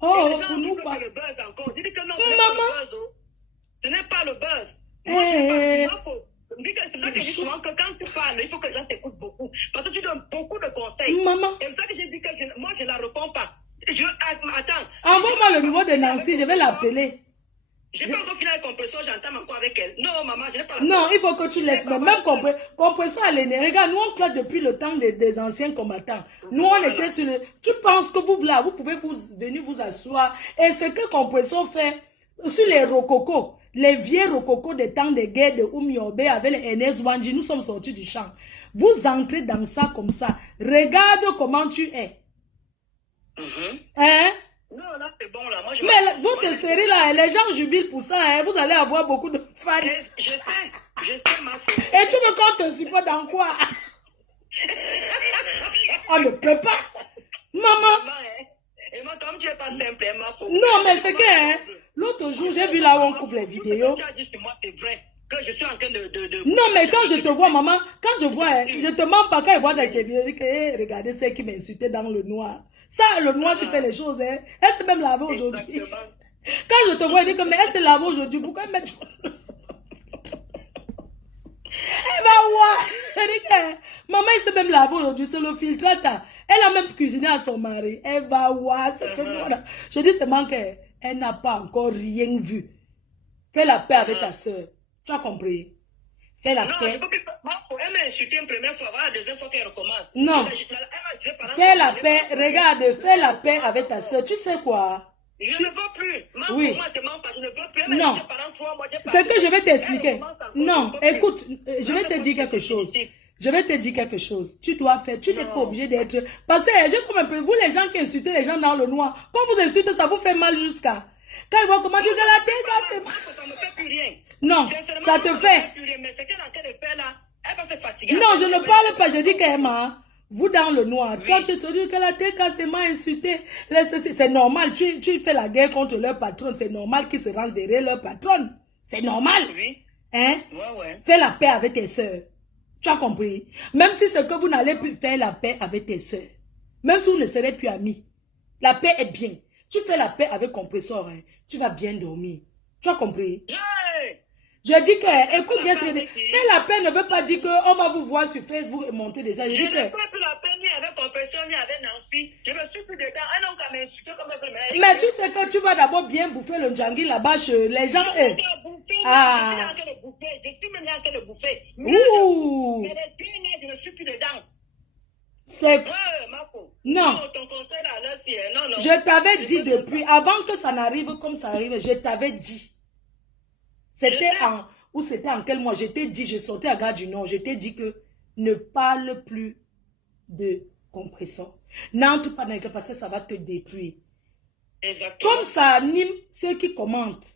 Oh, pour nous pas. pas. Le buzz encore. Dis que non, Maman. Ce n'est pas le buzz. C'est ça que je dis souvent que quand tu parles, il faut que les gens t'écoutent beaucoup. Parce que tu donnes beaucoup de conseils. Maman. Et c'est ça que j'ai dit que moi je ne la réponds pas. Attends. Envoie-moi le numéro de Nancy, je vais l'appeler. Je n'ai pas encore fini avec compresseur, j'entends encore avec elle. Non, maman, je n'ai pas la... Non, il faut que tu laisses. Même compresseur à l'énergie. Regarde, nous on classe depuis le temps des anciens combattants. Nous on était sur le... Tu penses que vous là, vous pouvez venir vous asseoir. Et ce que compresseur fait sur les rococos, les vieux rococos des temps de guerre de Oumiobe avec les NS Wanji, nous sommes sortis du champ. Vous entrez dans ça comme ça. Regarde comment tu es. Hein? Non, là, c'est bon, là. Moi, mais votre série, là, les gens jubilent pour ça, hein. Vous allez avoir beaucoup de fans. Je sais, ma fille. Et tu veux qu'on te supporte dans quoi? On ne peut pas. Maman. Et moi, comme tu es pas simple, ma fille. Non, mais c'est que, hein, l'autre jour, j'ai vu là où on coupe les vidéos. Tu as dit sur moi, c'est vrai. Que je suis en train de... Non, mais quand je te vois, maman, quand je vois, hein, je te mens pas, quand je vois dans tes vidéos, je dis que, hey, regardez celle qui m'insultait dans le noir. Ça, le noir, c'est fait les choses, hein. Elle s'est même lavée aujourd'hui. Quand je te vois, je dis que, mais elle s'est lavée aujourd'hui. Pourquoi elle met... Elle va voir. Elle dit que, maman, elle s'est même lavée aujourd'hui. C'est le filtrateur. Elle a même cuisiné à son mari. Elle va voir. Je dis seulement qu'elle n'a pas encore rien vu. Fais la paix avec ta soeur. Tu as compris? Fais la paix. Elle m'a insulté une première fois, voilà, la deuxième fois qu'elle recommence. Non. Fais la paix, regarde, fais la paix avec ta soeur. Tu sais quoi? Je ne veux plus. Oui. Je ne veux plus. Non. C'est que je vais t'expliquer. Non, écoute, je vais te dire quelque chose. Je vais te dire quelque chose. Tu dois faire, tu n'es pas obligé d'être... Parce que j'ai comme un peu, vous les gens qui insultez les gens dans le noir, quand vous insultez, ça vous fait mal jusqu'à... Quand ils voient comment tu gagnes la tête, c'est mal. Ça ne fait plus rien. Non, ça te fait. Non, je ne parle pas, je dis qu'Emma, vous dans le noir, quand tu te dis que la tête c'est mal insulté, c'est normal, tu fais la guerre contre leur patron, c'est normal qu'ils se rendent derrière leur patron. C'est normal. Oui. Hein? Ouais. Fais la paix avec tes soeurs. Tu as compris? Même si c'est que vous n'allez plus faire la paix avec tes soeurs, même si vous ne serez plus amis, la paix est bien. Tu fais la paix avec compresseur, hein, tu vas bien dormir. Tu as compris? Je dis que, écoute bien, faire la paix ne veut pas dire qu'on va vous voir sur Facebook et monter des gens. Je ne fais plus la paix ni avec compresseur ni avec Nancy. Je me suis plus dedans. Un homme qui m'a insulté comme un... Mais tu sais que tu vas d'abord bien bouffer le djangui là-bas chez les gens. Je suis en train de bouffer. Ouh. Mais les deux, je ne suis plus dedans. C'est... Non. Je t'avais dit depuis, avant que ça n'arrive comme ça arrive, je t'avais dit. C'était en quel mois? Je t'ai dit, je sortais à Gare du Nord, je t'ai dit que ne parle plus de compresseur. N'entre pas dans le parce que ça va te détruire. Exactement. Comme ça anime ceux qui commentent.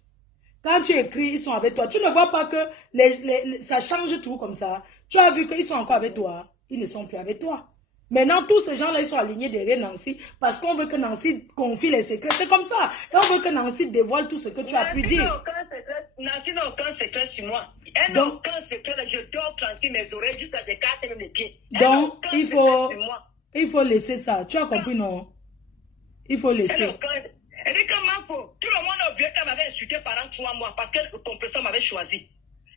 Quand tu écris, ils sont avec toi. Tu ne vois pas que ça change tout comme ça. Tu as vu qu'ils sont encore avec toi. Ils ne sont plus avec toi. Maintenant, tous ces gens-là, ils sont alignés derrière Nancy parce qu'on veut que Nancy confie les secrets. C'est comme ça. Et on veut que Nancy dévoile tout ce que tu as pu dire. Nancy n'a aucun secret sur moi. Elle n'a aucun secret. Je dors tranquille mes oreilles jusqu'à ce que j'écarte même les pieds. Donc, il faut laisser ça. Tu as compris, non? Il faut laisser. Elle dit que tout le monde a oublié qu'elle m'avait insulté pendant 3 mois parce que le compresseur m'avait choisi.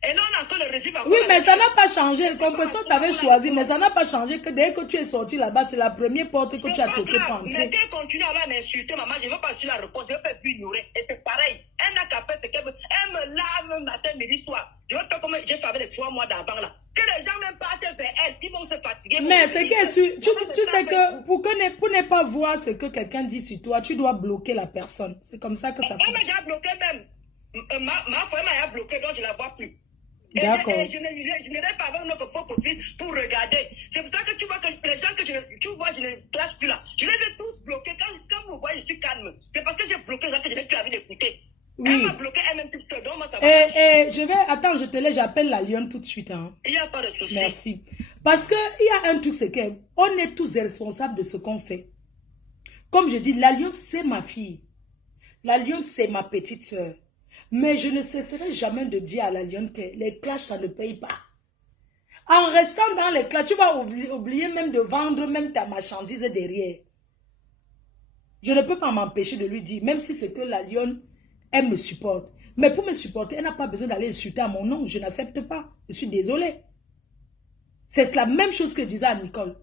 Et là, on a encore le revivre. Oui, mais ça n'a pas changé. Le compresseur t'avait choisi, mais ça n'a pas changé que dès que tu es sorti là-bas, c'est la première porte que tu as toqué pour entrer. Mais qu'elle continue à m'insulter, maman, je ne veux pas sur la réponse, je veux faire ignorer. Et c'est pareil. Elle n'a qu'à faire ce qu'elle veut. Elle me lave matin, midi, soir. Je veux faire comme j'ai fait avec les 3 mois d'avant là. Que les gens même partent vers elle, ils vont se fatiguer. Mais c'est que tu sais que pour ne pas voir ce que quelqu'un dit sur toi, tu dois bloquer la personne. C'est comme ça que ça fonctionne. Elle m'a déjà bloqué même. Ma femme m'a bloqué, donc je ne la vois plus. D'accord. Je n'ai pas avec notre faux profil pour regarder. C'est pour ça que tu vois que les gens que tu vois, je ne classe plus là. Je les ai tous bloqués. Quand vous voyez, je suis calme. C'est parce que j'ai bloqué là que je n'ai plus envie d'écouter. Oui. Elle m'a bloqué elle-même toute seule. Donc, moi, ça va. Attends, je te laisse, j'appelle la lionne tout de suite. Hein. Il n'y a pas de souci. Merci. Parce qu'il y a un truc, c'est qu'on est tous responsables de ce qu'on fait. Comme je dis, la lionne, c'est ma fille. La lionne, c'est ma petite soeur. Mais je ne cesserai jamais de dire à la lionne que les clashs, ça ne paye pas. En restant dans les clashs, tu vas oublier même de vendre même ta marchandise derrière. Je ne peux pas m'empêcher de lui dire, même si c'est que la lionne, elle me supporte. Mais pour me supporter, elle n'a pas besoin d'aller insulter à mon nom. Je n'accepte pas. Je suis désolée. C'est la même chose que je disais à Nicole.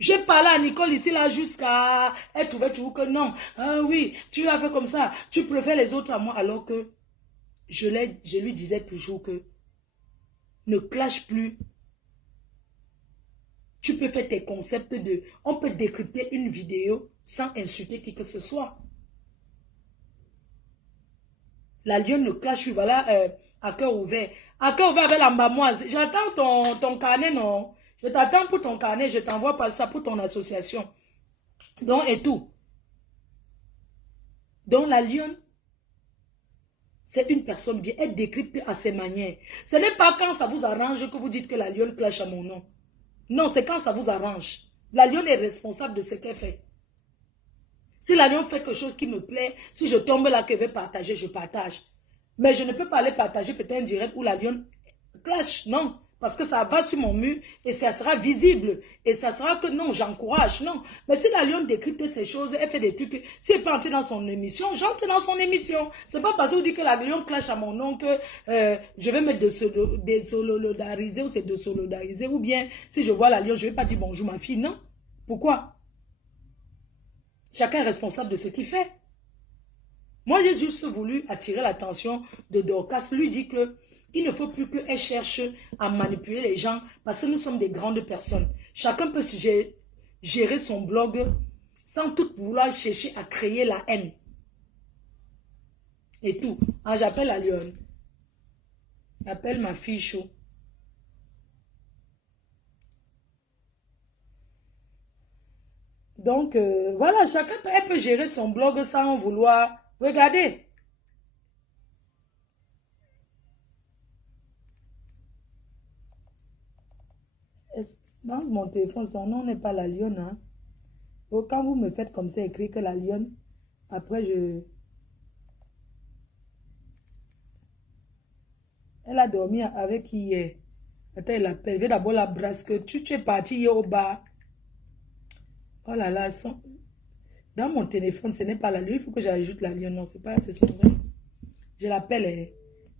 J'ai parlé à Nicole ici là jusqu'à... Elle trouvait toujours que non. Ah oui, tu as fait comme ça. Tu préfères les autres à moi. Alors que je lui disais toujours que ne clash plus. Tu peux faire tes concepts de... On peut décrypter une vidéo sans insulter qui que ce soit. La lionne ne clash plus. Voilà, à cœur ouvert. À cœur ouvert avec l'embamoise. J'attends ton carnet, non? Je t'attends pour ton carnet, je t'envoie pas ça pour ton association. Donc, et tout. Donc, la lionne, c'est une personne bien. Elle décrypte à ses manières. Ce n'est pas quand ça vous arrange que vous dites que la lionne clash à mon nom. Non, c'est quand ça vous arrange. La lionne est responsable de ce qu'elle fait. Si la lionne fait quelque chose qui me plaît, si je tombe là qu'elle veut partager, je partage. Mais je ne peux pas aller partager peut-être un direct où la lionne clash, non. Parce que ça va sur mon mur et ça sera visible. Et ça sera que non, j'encourage, non. Mais si la lionne décrypte ces choses, elle fait des trucs. Si elle peut entrer dans son émission, j'entre dans son émission. C'est pas parce que vous dites que la lionne clash à mon nom que je vais me désolidariser ou c'est désolidariser. Ou bien, si je vois la lionne, je ne vais pas dire bonjour ma fille, non. Pourquoi? Chacun est responsable de ce qu'il fait. Moi, j'ai juste voulu attirer l'attention de Dorcas. Lui dit que il ne faut plus qu'elle cherche à manipuler les gens parce que nous sommes des grandes personnes. Chacun peut gérer son blog sans tout vouloir chercher à créer la haine. Et tout. Ah, j'appelle la lionne. J'appelle ma fille chaud. Donc, voilà, chacun peut gérer son blog sans vouloir. Regardez. Dans mon téléphone, son nom n'est pas la lionne. Hein? Donc, quand vous me faites comme ça, écrire que la lionne, après Elle a dormi avec qui hier? Attends, elle appelle. Je vais d'abord la brasse que tu es parti hier au bar. Oh là là, dans mon téléphone, ce n'est pas la lionne. Il faut que j'ajoute la lionne. Non, c'est pas, c'est son nom. Je l'appelle.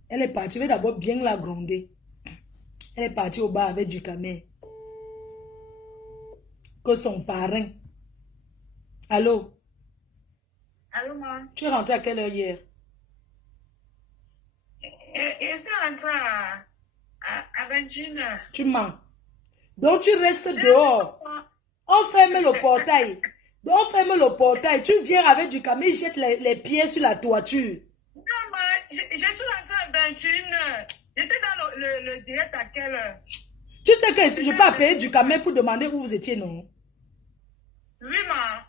Elle est partie. Je vais d'abord bien la gronder. Elle est partie au bar avec du camé. Que son parrain. Allô? Allô, maman? Tu es rentré à quelle heure hier? Je suis rentrée à 21h. Tu mens. Donc tu restes dehors. On ferme le portail. On ferme le portail. Tu viens avec du camé, jette les pieds sur la toiture. Non, maman, je suis rentrée à 21h. J'étais dans le direct à quelle heure? Tu sais que je peux appeler du camé pour demander où vous étiez, non? Oui, maman.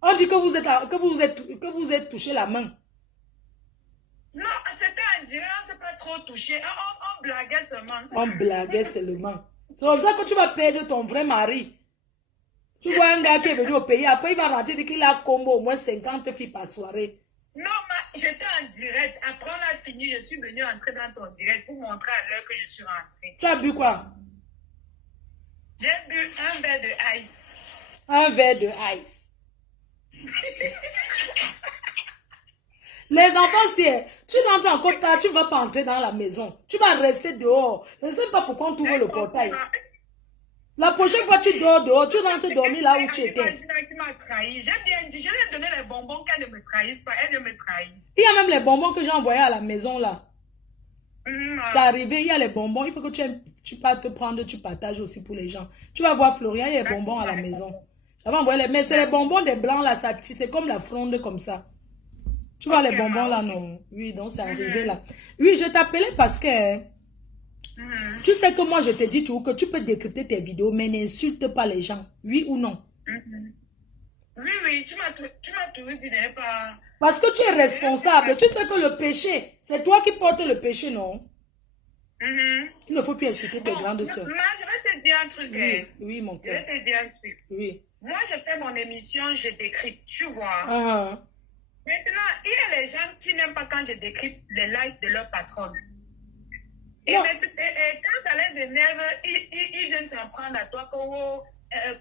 On dit que vous êtes touché la main. Non, c'était un direct, on ne s'est pas trop touché. On blaguait seulement. On blaguait seulement. C'est comme ça que tu vas perdre ton vrai mari. Tu vois un gars qui est venu au pays, après il va rentrer et qu'il a combo au moins 50 filles par soirée. Non, j'étais en direct. Après on a fini, je suis venue entrer dans ton direct pour montrer à l'heure que je suis rentrée. Tu as bu quoi? J'ai bu un verre de ice. Un verre de ice. Les enfants, si tu rentres encore tard, tu ne vas pas entrer dans la maison. Tu vas rester dehors. Je ne sais pas pourquoi on t'ouvre le portail. La prochaine fois, tu dors dehors, tu rentres dormir là où tu étais. Qui m'a trahi. J'ai bien dit, je lui ai donné les bonbons qu'elle ne me trahisse pas. Elle ne me trahit. Il y a même les bonbons que j'ai envoyés à la maison là. C'est arrivé, il y a les bonbons. Il faut que tu vas te prendre, tu partages aussi pour les gens. Tu vas voir Florian, il y a les bonbons à la maison. J'avais envoyé mais c'est les bonbons des blancs là, c'est comme la fronde comme ça. Tu vois les bonbons là, non? Oui, donc c'est arrivé là. Oui, je t'appelais parce que tu sais que moi je te dis toujours que tu peux décrypter tes vidéos, mais n'insulte pas les gens. Oui ou non? Oui, tu m'as toujours dit de pas... Parce que tu es responsable. Tu sais que le péché, c'est toi qui portes le péché, non? Il ne faut plus insulter tes grandes soeurs. Moi, je vais te dire un truc. Oui, mon cœur. Je vais te dire un truc. Oui. Moi, je fais mon émission, je décrypte, tu vois. Maintenant, il y a les gens qui n'aiment pas quand je décrypte les lives de leur patronne. Et quand ça les énerve, ils viennent s'en prendre à toi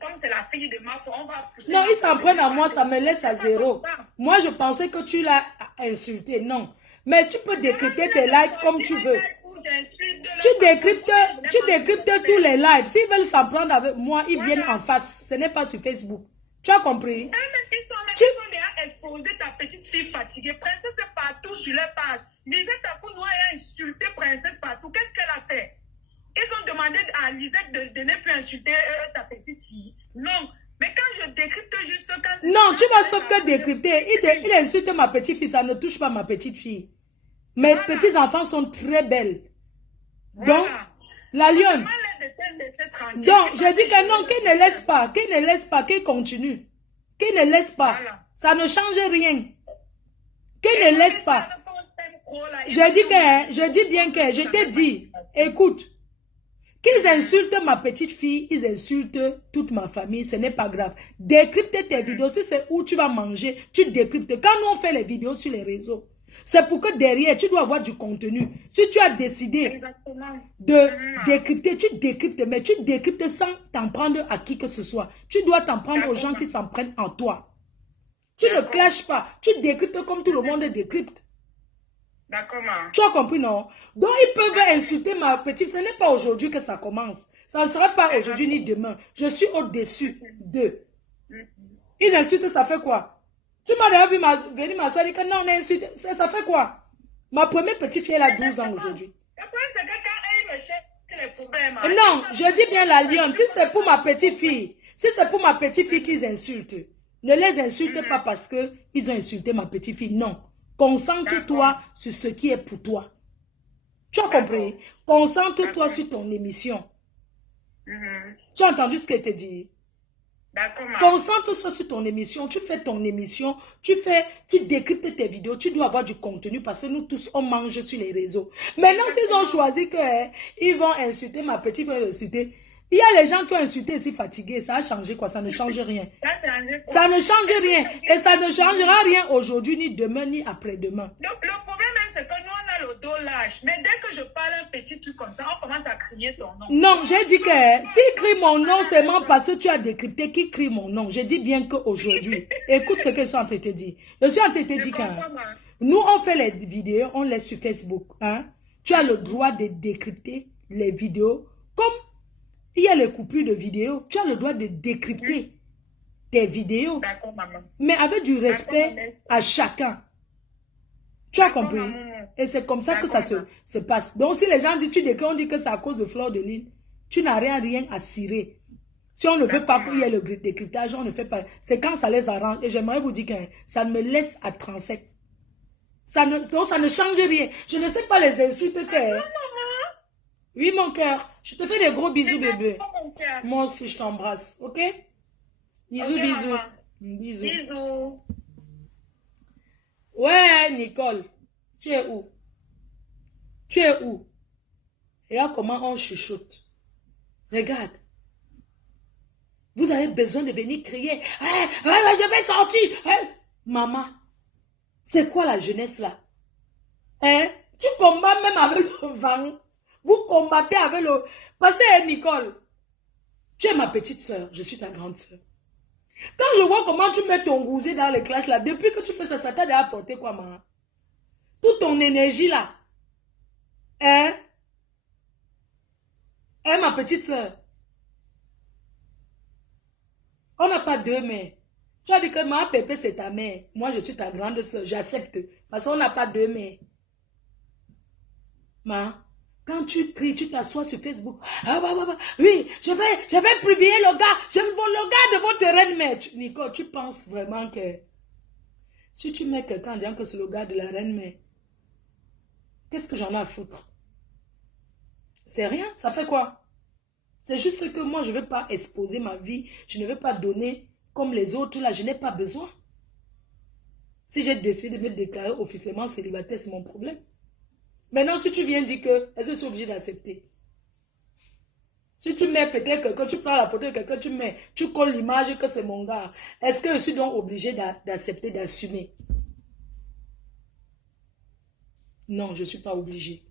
comme c'est la fille de ma foi, on va pousser. Non, ils s'en prennent à moi, ça me laisse à zéro. Moi, je pensais que tu l'as insulté. Non. Mais tu peux décrypter tes lives comme tu veux. Tu décryptes tous les lives. S'ils veulent s'en prendre avec moi, ils viennent en face. Ce n'est pas sur Facebook. Tu as compris? Ils ont déjà exposé ta petite fille fatiguée. Princesse partout sur leur page. Lisette Akounoua a insulté Princesse partout. Qu'est-ce qu'elle a fait? Ils ont demandé à Lisette de ne plus insulter ta petite fille. Non. Mais quand je décrypte juste quand... Non, tu vas sauf que décrypter. Il insulte ma petite fille. Ça ne touche pas ma petite fille. Mes petits enfants sont très belles. Donc, la lionne. Donc, je dis que non, qu'il ne laisse pas, qu'il continue. Qu'il ne laisse pas. Ça ne change rien. Qu'il ne laisse pas. Je dis bien que, je te dis, écoute, qu'ils insultent ma petite fille, ils insultent toute ma famille, ce n'est pas grave. Décrypte tes vidéos, si c'est où tu vas manger, tu décryptes. Quand nous on fait les vidéos sur les réseaux, c'est pour que derrière, tu dois avoir du contenu. Si tu as décidé de décrypter, tu décryptes, mais tu décryptes sans t'en prendre à qui que ce soit. Tu dois t'en prendre aux gens qui s'en prennent en toi. Tu ne clashes pas, tu décryptes comme tout le monde décrypte. D'accord, tu as compris, non? Donc, ils peuvent insulter ma petite. Ce n'est pas aujourd'hui que ça commence. Ça ne sera pas aujourd'hui ni demain. Je suis au-dessus d'eux. Ils insultent, ça fait quoi? Tu m'as déjà vu venir m'asseoir et dire que non, on a insulté. Ça fait quoi? Ma première petite fille, elle a 12 ans aujourd'hui. Non, je dis bien la lionne. Si c'est pour ma petite fille, qu'ils insultent, ne les insulte pas parce qu'ils ont insulté ma petite fille. Non. Concentre-toi sur ce qui est pour toi. Tu as compris? Concentre-toi sur ton émission. Tu as entendu ce qu'elle te dit? Concentre-toi sur ton émission. Tu fais ton émission. Tu décryptes tes vidéos. Tu dois avoir du contenu parce que nous tous, on mange sur les réseaux. Maintenant, s'ils ont choisi qu'ils vont insulter ma petite, ils vont insulter. Il y a les gens qui ont insulté ici fatigués. Ça a changé quoi? Ça ne change rien. Ça ne change rien. Et ça ne changera rien aujourd'hui, ni demain, ni après-demain. Le problème, c'est que nous, on a le dos lâche. Mais dès que je parle un petit truc comme ça, on commence à crier ton nom. Non, j'ai dit que s'il crie mon nom, c'est seulement parce que tu as décrypté qui crie mon nom. Je dis bien qu'aujourd'hui, écoute ce que je suis en train de te dire. Je suis en train de te dire que nous, on fait les vidéos, on laisse sur Facebook. Hein? Tu as le droit de décrypter les vidéos comme... Il y a les coupures de vidéos. Tu as le droit de décrypter tes vidéos. Mais avec du respect à chacun. Tu as compris? Et c'est comme ça que ça se passe. Donc si les gens disent, on dit que c'est à cause de Fleur de Lys, tu n'as rien à cirer. Si on ne veut pas qu'il y ait le décryptage, on ne fait pas. C'est quand ça les arrange. Et j'aimerais vous dire que ça me laisse à 37. Donc ça ne change rien. Je ne sais pas les insultes que... Oui, mon cœur. Je te fais des gros bisous, bébé. Moi aussi, je t'embrasse. Ok? Bisous, bisous. Bisous. Bisous. Ouais, Nicole. Tu es où? Tu es où? Regarde comment on chuchote. Regarde. Vous avez besoin de venir crier. Je vais sortir. Maman, c'est quoi la jeunesse là? Tu combats même avec le vent. Vous combattez avec le... Parce que Nicole, tu es ma petite soeur, je suis ta grande soeur. Quand je vois comment tu mets ton gousset dans les clashs là, depuis que tu fais ça, ça t'a déjà apporté quoi, maman? Toute ton énergie là. Hein? Hein, ma petite soeur? On n'a pas deux mères. Tu as dit que ma pépé c'est ta mère. Moi je suis ta grande soeur. J'accepte. Parce qu'on n'a pas deux mères. Ma, quand tu cries, tu t'assois sur Facebook. Ah, oui, je vais publier le gars de votre reine mère. Nicole, tu penses vraiment que si tu mets quelqu'un en disant que c'est le gars de la reine mère, qu'est-ce que j'en ai à foutre? C'est rien, ça fait quoi? C'est juste que moi, je ne veux pas exposer ma vie. Je ne veux pas donner comme les autres là. Je n'ai pas besoin. Si j'ai décidé de me déclarer officiellement célibataire, c'est mon problème. Maintenant, si tu viens dire que, est-ce que je suis obligé d'accepter? Si tu mets peut-être quelqu'un, tu prends la photo de quelqu'un, tu colles l'image que c'est mon gars. Est-ce que je suis donc obligé d'accepter, d'assumer? Non, je ne suis pas obligé.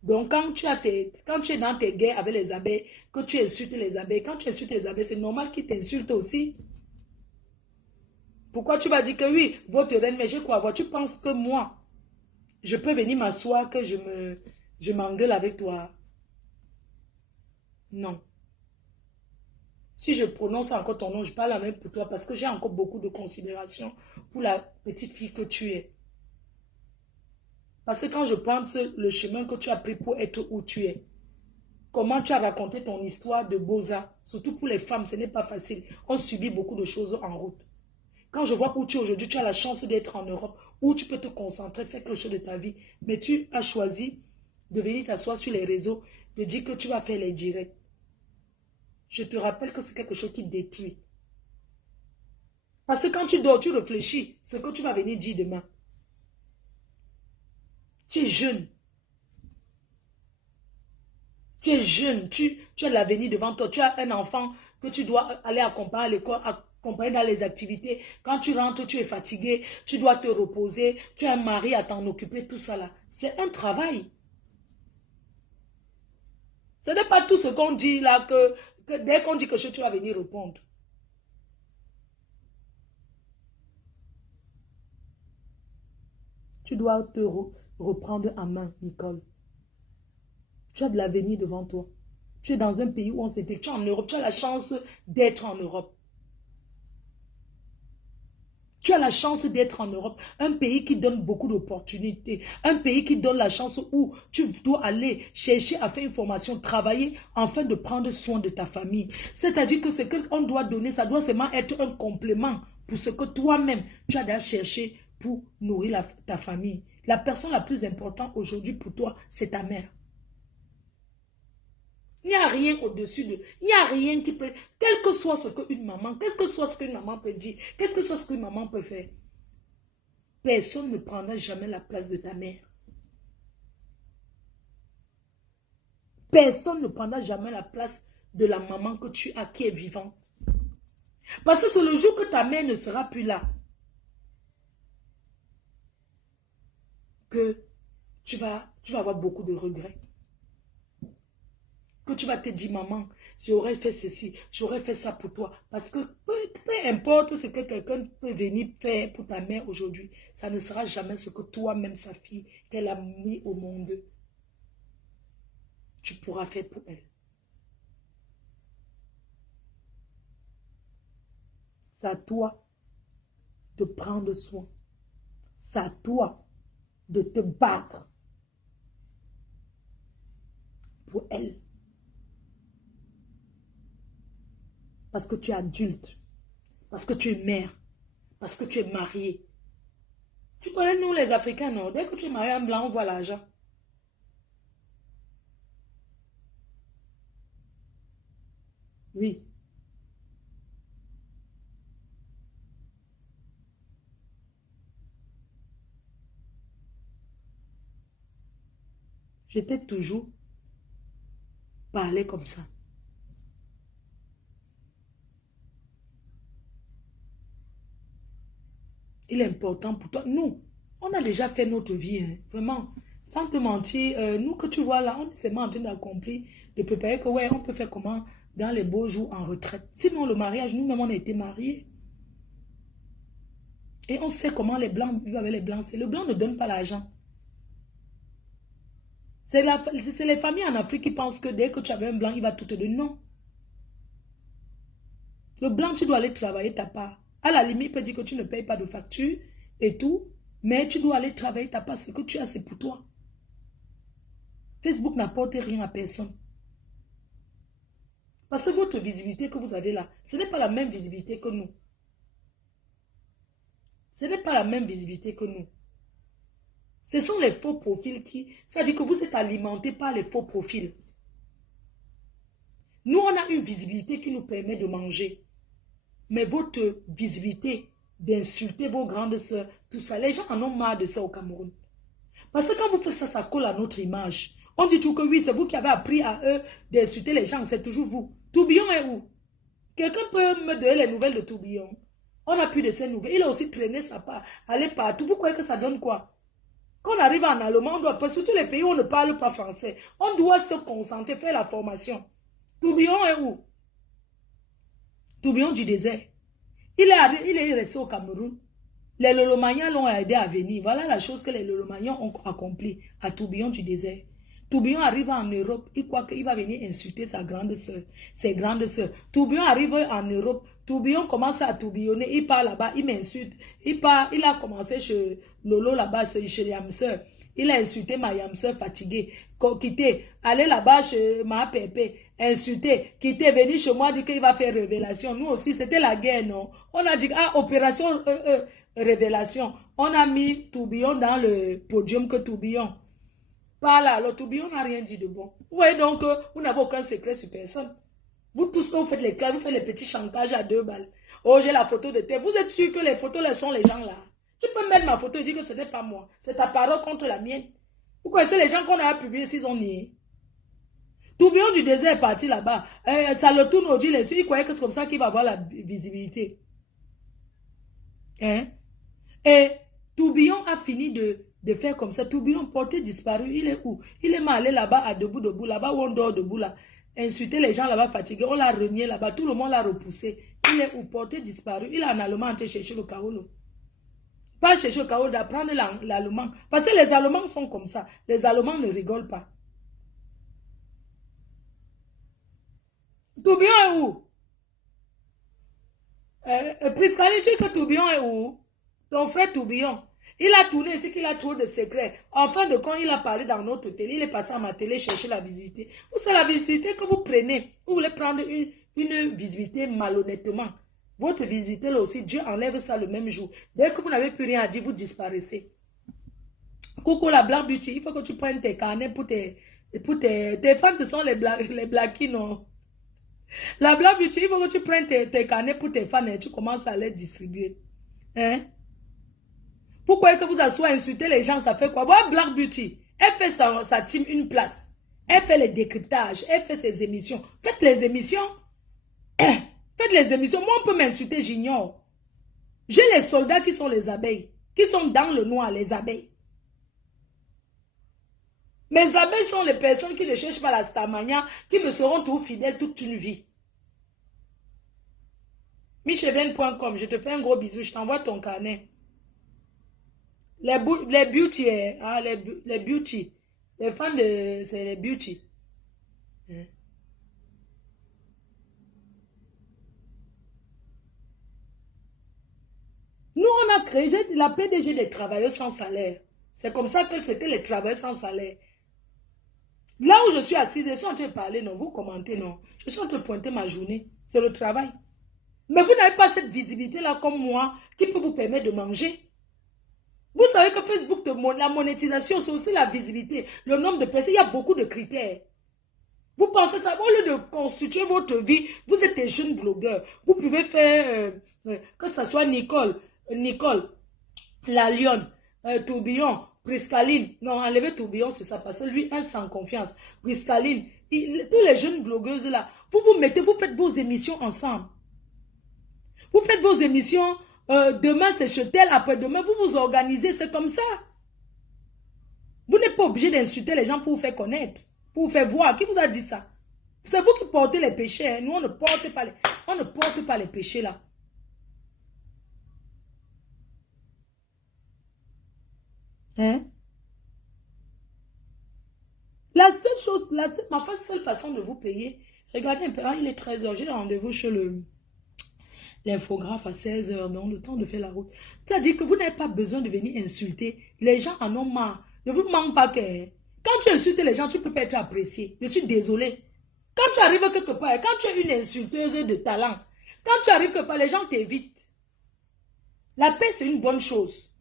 Donc, quand tu es dans tes guerres avec les abeilles, que tu insultes les abeilles, quand tu insultes les abeilles, c'est normal qu'ils t'insultent aussi. Pourquoi tu vas dire que oui, votre reine, mais j'ai quoi avoir? Tu penses que moi, je peux venir m'asseoir que je m'engueule avec toi? Non. Si je prononce encore ton nom, je parle la même pour toi parce que j'ai encore beaucoup de considération pour la petite fille que tu es. Parce que quand je pense le chemin que tu as pris pour être où tu es, comment tu as raconté ton histoire de Boza, surtout pour les femmes, ce n'est pas facile. On subit beaucoup de choses en route. Quand je vois où tu es aujourd'hui, tu as la chance d'être en Europe, où tu peux te concentrer, faire quelque chose de ta vie. Mais tu as choisi de venir t'asseoir sur les réseaux, de dire que tu vas faire les directs. Je te rappelle que c'est quelque chose qui détruit. Parce que quand tu dors, tu réfléchis ce que tu vas venir dire demain. Tu es jeune. Tu es jeune, tu as l'avenir devant toi. Tu as un enfant que tu dois aller accompagner à l'école, accompagner dans les activités. Quand tu rentres, tu es fatigué, tu dois te reposer. Tu as un mari à t'en occuper, tout ça là. C'est un travail. Ce n'est pas tout ce qu'on dit là que dès qu'on dit que tu vas venir répondre. Tu dois te reprendre en main, Nicole. Tu as de l'avenir devant toi. Tu es dans un pays où on s'était. Tu es en Europe. Tu as la chance d'être en Europe. Tu as la chance d'être en Europe. Un pays qui donne beaucoup d'opportunités. Un pays qui donne la chance où tu dois aller chercher à faire une formation, travailler afin de prendre soin de ta famille. C'est-à-dire que ce qu'on doit donner, ça doit seulement être un complément pour ce que toi-même, tu as déjà cherché pour nourrir ta famille. La personne la plus importante aujourd'hui pour toi, c'est ta mère. Il n'y a rien au-dessus de... Il n'y a rien qui peut... Quel que soit ce qu'une maman... Qu'est-ce que soit ce qu'une maman peut dire? Qu'est-ce que soit ce qu'une maman peut faire? Personne ne prendra jamais la place de ta mère. Personne ne prendra jamais la place de la maman que tu as qui est vivante. Parce que c'est le jour que ta mère ne sera plus là que tu vas avoir beaucoup de regrets. Que tu vas te dire, maman, j'aurais fait ceci, j'aurais fait ça pour toi. Parce que peu importe ce que quelqu'un peut venir faire pour ta mère aujourd'hui, ça ne sera jamais ce que toi-même, sa fille, qu'elle a mis au monde, tu pourras faire pour elle. C'est à toi de prendre soin. C'est à toi de te battre pour elle. Parce que tu es adulte, parce que tu es mère, parce que tu es mariée. Tu connais nous les Africains, non? Dès que tu es marié en blanc, on voit l'argent. Oui. Je t'ai toujours parlé comme ça. Il est important pour toi. Nous, on a déjà fait notre vie, hein, vraiment. Sans te mentir, nous que tu vois là, on est seulement en train d'accomplir, de préparer que, ouais, on peut faire comment dans les beaux jours en retraite. Sinon, le mariage, nous-mêmes, on a été mariés. Et on sait comment les Blancs vivent avec les Blancs. Le Blanc ne donne pas l'argent. C'est les familles en Afrique qui pensent que dès que tu avais un blanc, il va tout te donner. Non. Le blanc, tu dois aller travailler ta part. À la limite, il peut dire que tu ne payes pas de facture et tout, mais tu dois aller travailler ta part. Ce que tu as, c'est pour toi. Facebook n'apporte rien à personne. Parce que votre visibilité que vous avez là, ce n'est pas la même visibilité que nous. Ce n'est pas la même visibilité que nous. Ce sont les faux profils qui... Ça dit que vous êtes alimenté par les faux profils. Nous, on a une visibilité qui nous permet de manger. Mais votre visibilité d'insulter vos grandes sœurs, tout ça, les gens en ont marre de ça au Cameroun. Parce que quand vous faites ça, ça colle à notre image. On dit toujours que oui, c'est vous qui avez appris à eux d'insulter les gens, c'est toujours vous. Tourbillon est où? Quelqu'un peut me donner les nouvelles de Tourbillon? On n'a plus de ces nouvelles. Il a aussi traîné sa part, aller partout. Vous croyez que ça donne quoi? Quand on arrive en allemand, on doit, surtout les pays où on ne parle pas français, on doit se concentrer, faire la formation. Tourbillon est où? Tourbillon du désert. Il est resté au Cameroun. Les Lolomagnans l'ont aidé à venir. Voilà la chose que les Lolomagnans ont accompli à Tourbillon du désert. Tourbillon arrive en Europe, il croit qu'il va venir insulter sa grande soeur, ses grandes soeurs. Tourbillon arrive en Europe, Tourbillon commence à tourbillonner, il part là-bas, il m'insulte. Il a commencé chez Lolo là-bas, chez Yamseur. Il a insulté ma Yamseur fatiguée. Quitter, aller là-bas chez ma Pépé, insulter, quitter, venir chez moi, dire qu'il va faire révélation. Nous aussi, c'était la guerre, non? On a dit, ah, opération révélation. On a mis Tourbillon dans le podium que Tourbillon. Par là, le Tourbillon n'a rien dit de bon. Vous voyez donc, vous n'avez aucun secret sur personne. Vous tous, vous faites les clans, vous faites les petits chantages à 2 balles. Oh, j'ai la photo de tête. Vous êtes sûr que les photos, les sont les gens là? Tu peux mettre ma photo et dire que ce n'est pas moi. C'est ta parole contre la mienne. Vous connaissez les gens qu'on a publiés s'ils ont nié. Tourbillon du désert est parti là-bas. Ça le tourne au dit les yeux. Il croyait que c'est comme ça qu'il va avoir la visibilité. Hein? Et Tourbillon a fini de faire comme ça. Tourbillon porté disparu. Il est où? Il est mal allé là-bas à debout, là-bas où on dort debout là. Insulter les gens là-bas fatigués. On l'a renié là-bas. Tout le monde l'a repoussé. Il est où? Porté disparu. Il est en allemand en train de chercher le Kaolo. Pas chercher le Kaolo, d'apprendre l'allemand. Parce que les Allemands sont comme ça. Les Allemands ne rigolent pas. Tourbillon est où? Priscaline, tu dis que Tourbillon est où? Ton frère Tourbillon. Il a tourné ici qu'il a trop de secrets. En fin de compte, il a parlé dans notre télé. Il est passé à ma télé chercher la visibilité. C'est la visibilité que vous prenez. Vous voulez prendre une visibilité malhonnêtement. Votre visibilité là aussi, Dieu enlève ça le même jour. Dès que vous n'avez plus rien à dire, vous disparaissez. Coucou la Black Beauty, il faut que tu prennes tes carnets pour tes fans, ce sont les blackies, non? La Black Beauty, il faut que tu prennes tes carnets pour tes fans et tu commences à les distribuer. Hein? Pourquoi que vous assoyez insulter les gens, ça fait quoi? Voilà Black Beauty, elle fait sa team une place. Elle fait les décryptages, elle fait ses émissions. Faites les émissions. Faites les émissions. Moi, on peut m'insulter, j'ignore. J'ai les soldats qui sont les abeilles, qui sont dans le noir, les abeilles. Mes abeilles sont les personnes qui ne cherchent pas la stamania, qui me seront toujours fidèles toute une vie. Michevien.com, je te fais un gros bisou, je t'envoie ton carnet. Les beauty, hein, les beauty. Les fans de... c'est les beauty. Hein? Nous, on a créé la PDG des travailleurs sans salaire. C'est comme ça que c'était les travailleurs sans salaire. Là où je suis assise, je suis en train de parler, non, vous commentez, non. Je suis en train de pointer ma journée. C'est le travail. Mais vous n'avez pas cette visibilité-là comme moi qui peut vous permettre de manger. Vous savez que Facebook, la monétisation, c'est aussi la visibilité. Le nombre de personnes, il y a beaucoup de critères. Vous pensez ça, au lieu de constituer votre vie, vous êtes des jeunes blogueurs. Vous pouvez faire, que ce soit Nicole, La Lionne, Tourbillon, Priscaline. Non, enlevez Tourbillon sur ça parce que lui, un sans confiance. Priscaline, tous les jeunes blogueuses là, vous faites vos émissions ensemble. Vous faites vos émissions, demain c'est Chetel, après-demain, vous vous organisez, c'est comme ça. Vous n'êtes pas obligé d'insulter les gens pour vous faire connaître, pour vous faire voir. Qui vous a dit ça? C'est vous qui portez les péchés. Hein? Nous, on ne porte pas les péchés là. Hein? La seule chose, ma seule façon de vous payer, regardez un peu, il est 13h, j'ai rendez-vous chez l'infographe à 16h, donc le temps de faire la route. C'est-à-dire que vous n'avez pas besoin de venir insulter. Les gens en ont marre. Ne vous manque pas que... Quand tu insultes les gens, tu ne peux pas être apprécié. Je suis désolé. Quand tu arrives quelque part, quand tu es une insulteuse de talent, quand tu arrives quelque part, les gens t'évitent. La paix, c'est une bonne chose.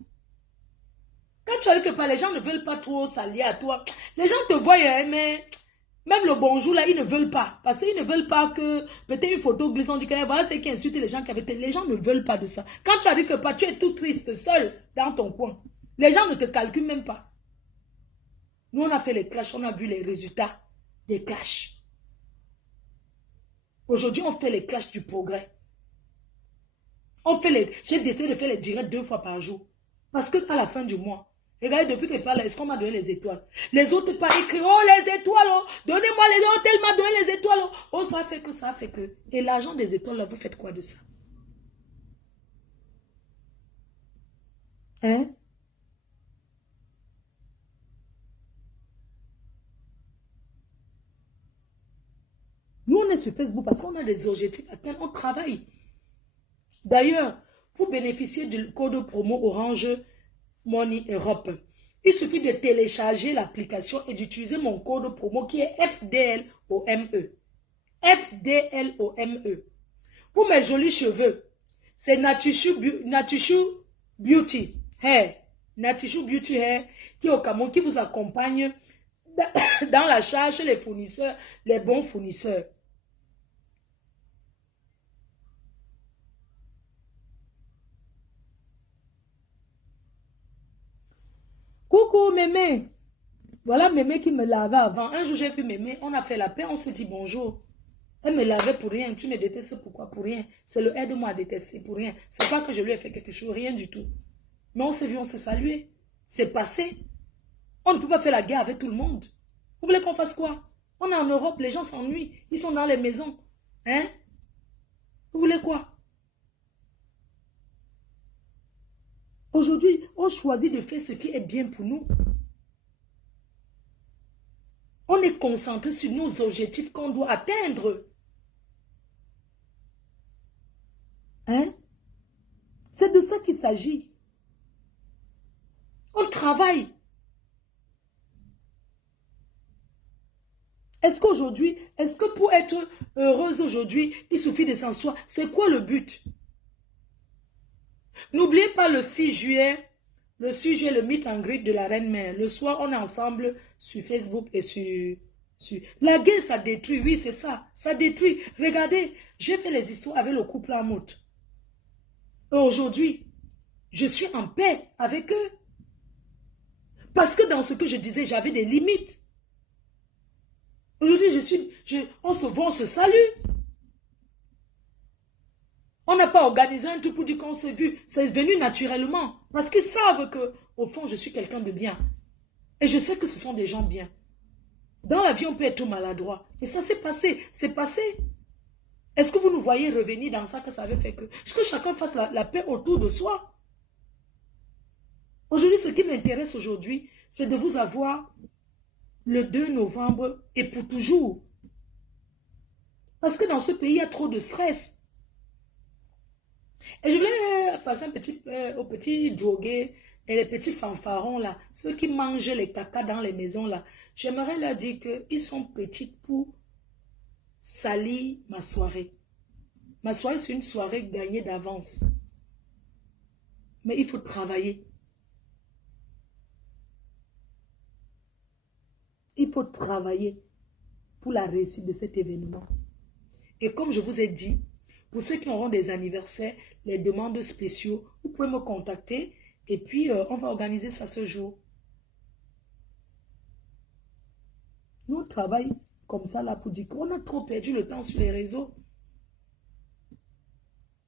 Quand tu arrives quelque part, les gens ne veulent pas trop s'allier à toi. Les gens te voient, mais... Même le bonjour, là, ils ne veulent pas. Parce qu'ils ne veulent pas que... Peut-être une photo glissante du voilà, c'est qui insulte les gens qui avaient... Les gens ne veulent pas de ça. Quand tu arrives quelque part, tu es tout triste, seul, dans ton coin. Les gens ne te calculent même pas. Nous, on a fait les clashs, on a vu les résultats des clashs. Aujourd'hui, on fait les clashs du progrès. J'ai décidé de faire les directs 2 fois par jour. Parce qu'à la fin du mois, regardez, depuis que je parle, est-ce qu'on m'a donné les étoiles? Les autres pas écrit, oh les étoiles, oh, donnez-moi les étoiles, tel m'a donné les étoiles, oh. Oh, ça fait que, ça fait que. Et l'argent des étoiles, là, vous faites quoi de ça? Hein? Nous, on est sur Facebook parce qu'on a des objectifs à atteindre, on travaille. D'ailleurs, pour bénéficier du code promo Orange Money Europe, il suffit de télécharger l'application et d'utiliser mon code promo qui est FDLOME. FDLOME. Pour mes jolis cheveux, c'est Natushu Beauty Hair. Natushu Beauty Hair qui est au Cameroun, qui vous accompagne dans l'achat chez les fournisseurs, les bons fournisseurs. Coucou Mémé. Voilà Mémé qui me lavait avant. Un jour j'ai vu Mémé, on a fait la paix, on s'est dit bonjour. Elle me lavait pour rien. Tu me détestes pourquoi? Pour rien. C'est le aide-moi à détester pour rien. C'est pas que je lui ai fait quelque chose, rien du tout. Mais on s'est vu, on s'est salué. C'est passé. On ne peut pas faire la guerre avec tout le monde. Vous voulez qu'on fasse quoi? On est en Europe, les gens s'ennuient. Ils sont dans les maisons. Hein? Vous voulez quoi? Aujourd'hui, on choisit de faire ce qui est bien pour nous. On est concentré sur nos objectifs qu'on doit atteindre. Hein? C'est de ça qu'il s'agit. On travaille. Est-ce qu'aujourd'hui, est-ce que pour être heureuse aujourd'hui, il suffit de s'en soi? C'est quoi le but? N'oubliez pas le 6 juillet, le meet and greet de la Reine-Mère. Le soir, on est ensemble sur Facebook et sur... La guerre, ça détruit, oui, c'est ça. Ça détruit. Regardez, j'ai fait les histoires avec le couple Amout. Aujourd'hui, je suis en paix avec eux. Parce que dans ce que je disais, j'avais des limites. Aujourd'hui, on se voit, on se salue. On n'a pas organisé un truc pour dire qu'on s'est vu. C'est venu naturellement. Parce qu'ils savent que, au fond, je suis quelqu'un de bien. Et je sais que ce sont des gens bien. Dans la vie, on peut être maladroit. Et ça s'est passé. C'est passé. Est-ce que vous nous voyez revenir dans ça que ça avait fait que chacun fasse la paix autour de soi? Aujourd'hui, ce qui m'intéresse aujourd'hui, c'est de vous avoir le 2 novembre et pour toujours. Parce que dans ce pays, il y a trop de stress. Et je voulais passer un petit peu aux petits drogués et les petits fanfarons là, ceux qui mangent les caca dans les maisons là. J'aimerais leur dire qu'ils sont petits pour salir ma soirée. Ma soirée, c'est une soirée gagnée d'avance. Mais il faut travailler. Il faut travailler pour la réussite de cet événement. Et comme je vous ai dit, pour ceux qui auront des anniversaires, les demandes spéciaux, vous pouvez me contacter et puis on va organiser ça ce jour. Nous, on travaille comme ça là pour dire qu'on a trop perdu le temps sur les réseaux.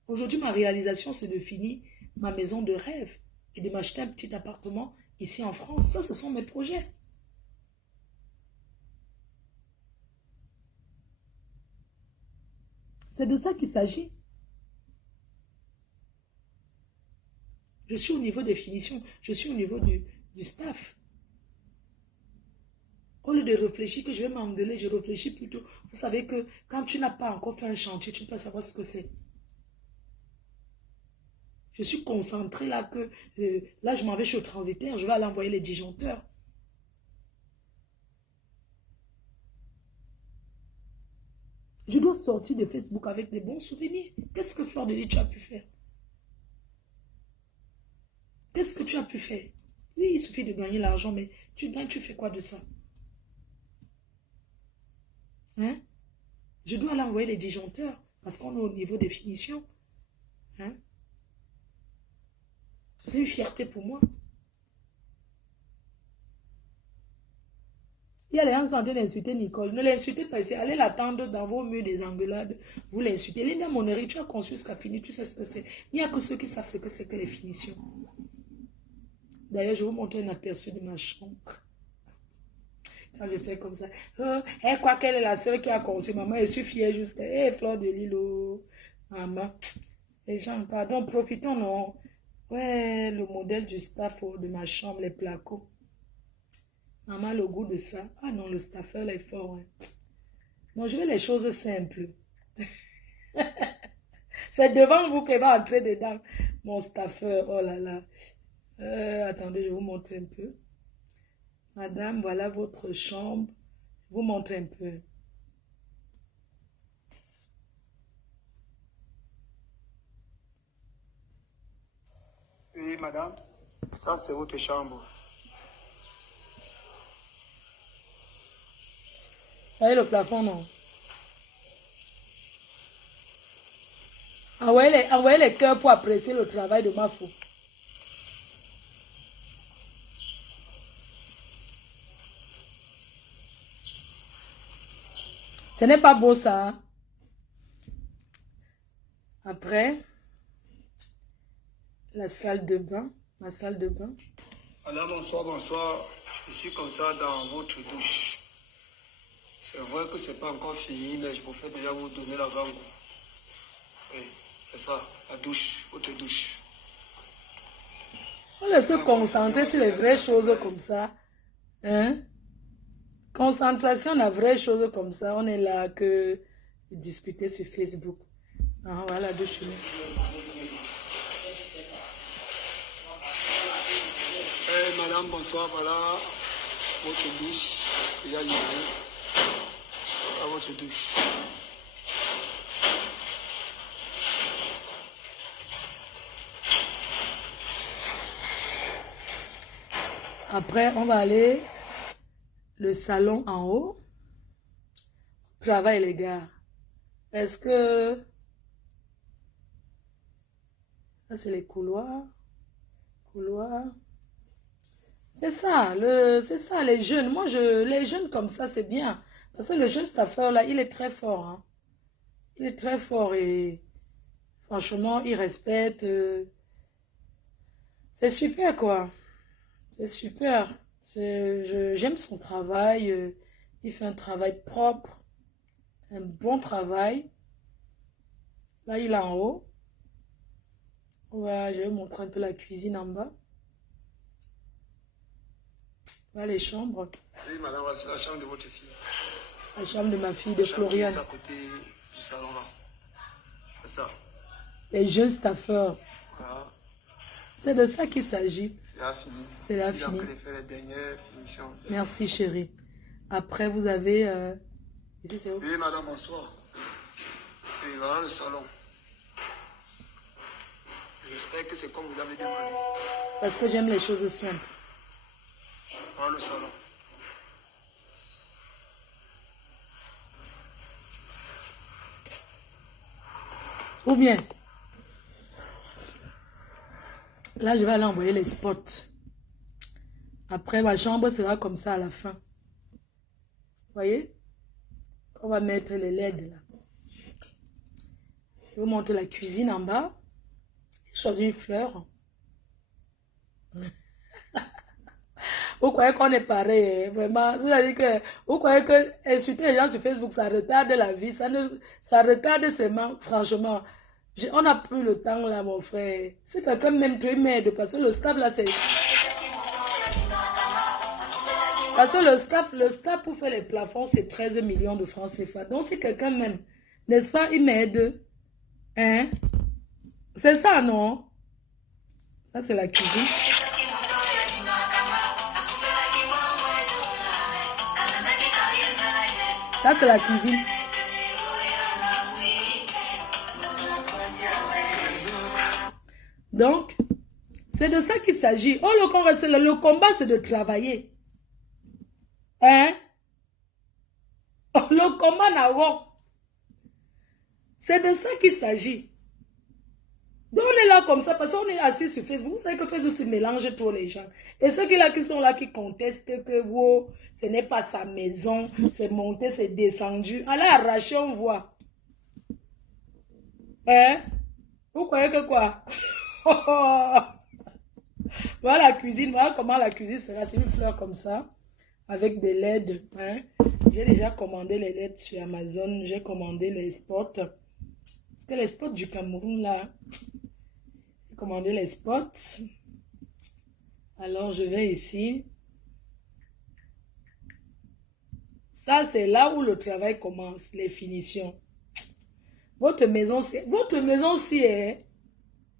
Aujourd'hui, ma réalisation, c'est de finir ma maison de rêve et de m'acheter un petit appartement ici en France. Ça, ce sont mes projets. C'est de ça qu'il s'agit. Je suis au niveau des finitions. Je suis au niveau du staff. Oh, lieu de réfléchir que je vais m'engueuler, je réfléchis plutôt. Vous savez que quand tu n'as pas encore fait un chantier, tu ne peux pas savoir ce que c'est. Je suis concentrée là que... là, je m'en vais chez le transitaire, je vais aller envoyer les disjoncteurs. Je dois sortir de Facebook avec des bons souvenirs. Qu'est-ce que Fleur de Lys, tu as pu faire? Qu'est-ce que tu as pu faire? Oui, il suffit de gagner l'argent, mais tu gagnes, tu fais quoi de ça? Hein? Je dois aller envoyer les disjoncteurs parce qu'on est au niveau des finitions. Hein? C'est une fierté pour moi. Il y a les gens qui sont en train d'insulter Nicole. Ne l'insultez pas ici. Allez l'attendre dans vos murs des engueulades. Vous l'insultez. Linda Monnery, tu as conçu ce qu'a fini. Tu sais ce que c'est. Il n'y a que ceux qui savent ce que c'est que les finitions. D'ailleurs, je vais vous montrer un aperçu de ma chambre. Quand je fais comme ça. Elle croit qu'elle est la seule qui a conçu. Maman, je suis fière juste. Fleur de Lys, maman. Les gens, pardon, profitons, non. Ouais, le modèle du staff de ma chambre, les placos. Maman, le goût de ça. Ah non, le staffer, là, est fort. Hein. Non, je veux les choses simples. C'est devant vous qu'elle va entrer dedans. Mon staffer, oh là là. Attendez, je vais vous montrer un peu. Madame, voilà votre chambre. Je vous montre un peu. Oui, madame. Ça, c'est votre chambre. Vous voyez le plafond, non? Envoyez les cœurs pour apprécier le travail de ma fou. Ce n'est pas beau ça. Hein? Après, la salle de bain. Ma salle de bain. Madame, bonsoir, bonsoir. Je suis comme ça dans votre douche. C'est vrai que c'est pas encore fini, mais je préfère déjà vous donner l'avant-goût. Oui, c'est ça, la douche, votre douche. On laisse se concentrer sur les vraies choses comme ça. Hein? Concentration, la vraie chose comme ça. On est là que discuter sur Facebook. Ah, voilà, douche. Madame, bonsoir, voilà votre douche. Il y a à votre douche. Après, on va aller le salon en haut. Travail, les gars. Est-ce que... Ça, c'est les couloirs. Couloirs. C'est ça, les jeunes. Moi, les jeunes comme ça, c'est bien. Parce que le jeune staffer, là, il est très fort. Hein. Il est très fort et franchement, il respecte. C'est super, quoi. C'est super. J'aime son travail. Il fait un travail propre. Un bon travail. Là, il est en haut. Je vais vous montrer un peu la cuisine en bas. Voilà les chambres. Oui, madame, c'est la chambre de votre fille. La chambre de ma fille, de Floriane. Juste à côté du salon, là. C'est ça. Les jeunes staffeurs. Voilà. C'est de ça qu'il s'agit. C'est la fini. C'est la fini. Il a fait les dernières finitions. Merci, chérie. Après, vous avez... Ici, c'est où? Oui, madame, bonsoir. Oui, voilà le salon. J'espère que c'est comme vous avez demandé. Parce que j'aime les choses simples. Voilà le salon. Ou bien, là, je vais aller envoyer les spots. Après, ma chambre sera comme ça à la fin. Vous voyez? On va mettre les LED là. Je vais monter la cuisine en bas. J'ai choisi une fleur. Vous croyez qu'on est pareil, hein? Vraiment. C'est-à-dire que vous croyez que insulter les gens sur Facebook, ça retarde la vie, ça retarde seulement, franchement. On n'a plus le temps là, mon frère. Si quelqu'un m'aime, tu m'aides, parce que le stable là, c'est... Parce que le staff pour faire les plafonds, c'est 13 millions de francs CFA. Donc, si quelqu'un même, n'est-ce pas, il m'aide. Hein? C'est ça, non? Ça, c'est la cuisine. Ça, c'est la cuisine. Donc, c'est de ça qu'il s'agit. Oh, le combat, c'est de travailler. Hein? Oh, le combat n'a pas. C'est de ça qu'il s'agit. Donc, on est là comme ça parce qu'on est assis sur Facebook. Vous savez que Facebook se mélange pour les gens. Et ceux qui sont là qui contestent que wow, ce n'est pas sa maison, c'est monté, c'est descendu. Allez arracher, on voit. Hein? Vous croyez que quoi? Voilà la cuisine. Voilà comment la cuisine sera. C'est une fleur comme ça. Avec des LED. Hein? J'ai déjà commandé les LED sur Amazon. J'ai commandé les spots. C'est les spots du Cameroun là. J'ai commandé les spots. Alors je vais ici. Ça c'est là où le travail commence. Les finitions. Votre maison si est.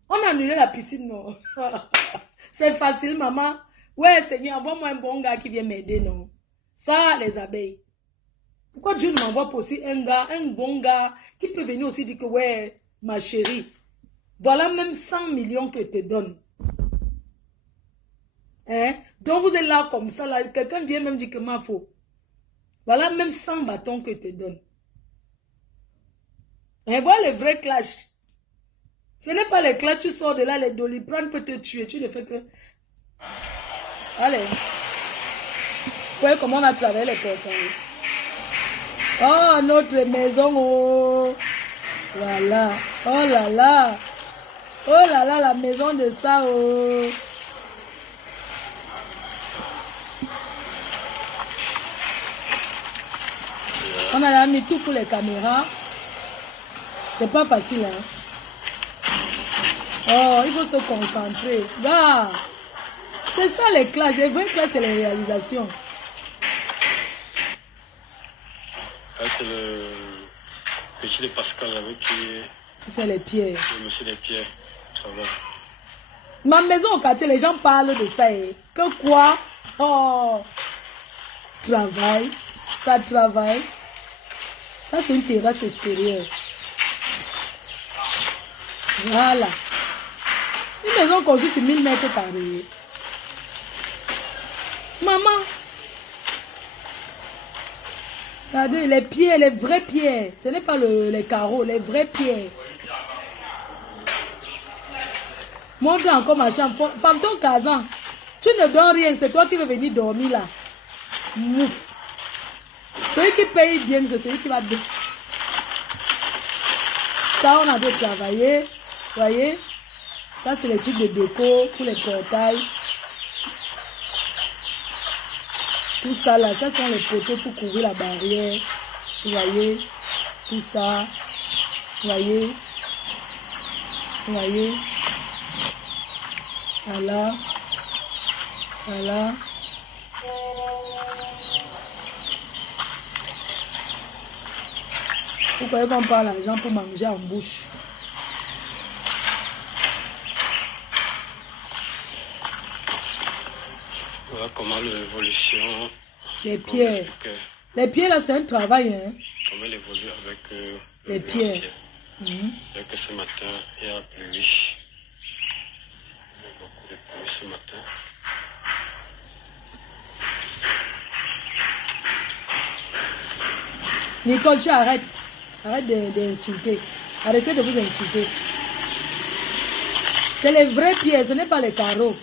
On a annulé la piscine, non? C'est facile, maman. Ouais, Seigneur, envoie-moi un bon gars qui vient m'aider, non? Ça, les abeilles. Pourquoi Dieu ne m'envoie pas aussi un bon gars qui peut venir aussi dire que, ouais, ma chérie, voilà même 100 millions que je te donne. Hein? Donc vous êtes là comme ça, là, quelqu'un vient même dire que ma faux. Voilà même 100 bâtons que je te donne. Et voilà les vrais clashs. Ce n'est pas les clashs, tu sors de là, les Doliprane peut te tuer. Tu ne fais que... Allez. Vous voyez comment on a travaillé les portails. Oh, notre maison, oh. Voilà. Oh là là. Oh là là, la maison de ça, oh. On a mis tout pour les caméras. C'est pas facile, hein. Oh, il faut se concentrer. Là, c'est ça les classes. Les vraies classes, c'est les réalisations. Là, c'est le petit de Pascal avec qui fait les pierres. Le monsieur des pierres travaille. Ma maison au quartier, les gens parlent de ça. Eh. Que quoi? Oh, travail. Ça travaille. Ça, c'est une terrasse extérieure. Voilà. Une maison construite sur 1000 mètres carrés. Maman. Regardez, les pierres, les vraies pierres. Ce n'est pas les carreaux, les vraies pierres. Montre encore ma chambre. Femme ton Kazan. Tu ne dors rien, c'est toi qui veux venir dormir là. Mouf. Celui qui paye bien, c'est celui qui va... Ça, on a dû travailler. Voyez? Ça, c'est les trucs de déco pour les portails. Tout ça, là, ça sont les poteaux pour couvrir la barrière. Vous voyez? Tout ça. Vous voyez? Vous voyez? Voilà. Voilà. Vous croyez qu'on parle à l'argent pour manger en bouche? Voilà comment l'évolution... Les pierres. Les pierres, là, c'est un travail, hein? Comment elle évolue avec les pierres. Avec ce matin, il y a plu. Il y a beaucoup de pluie ce matin. Nicole, tu arrêtes. Arrête d'insulter. Arrêtez de vous insulter. C'est les vraies pierres, ce n'est pas les carreaux.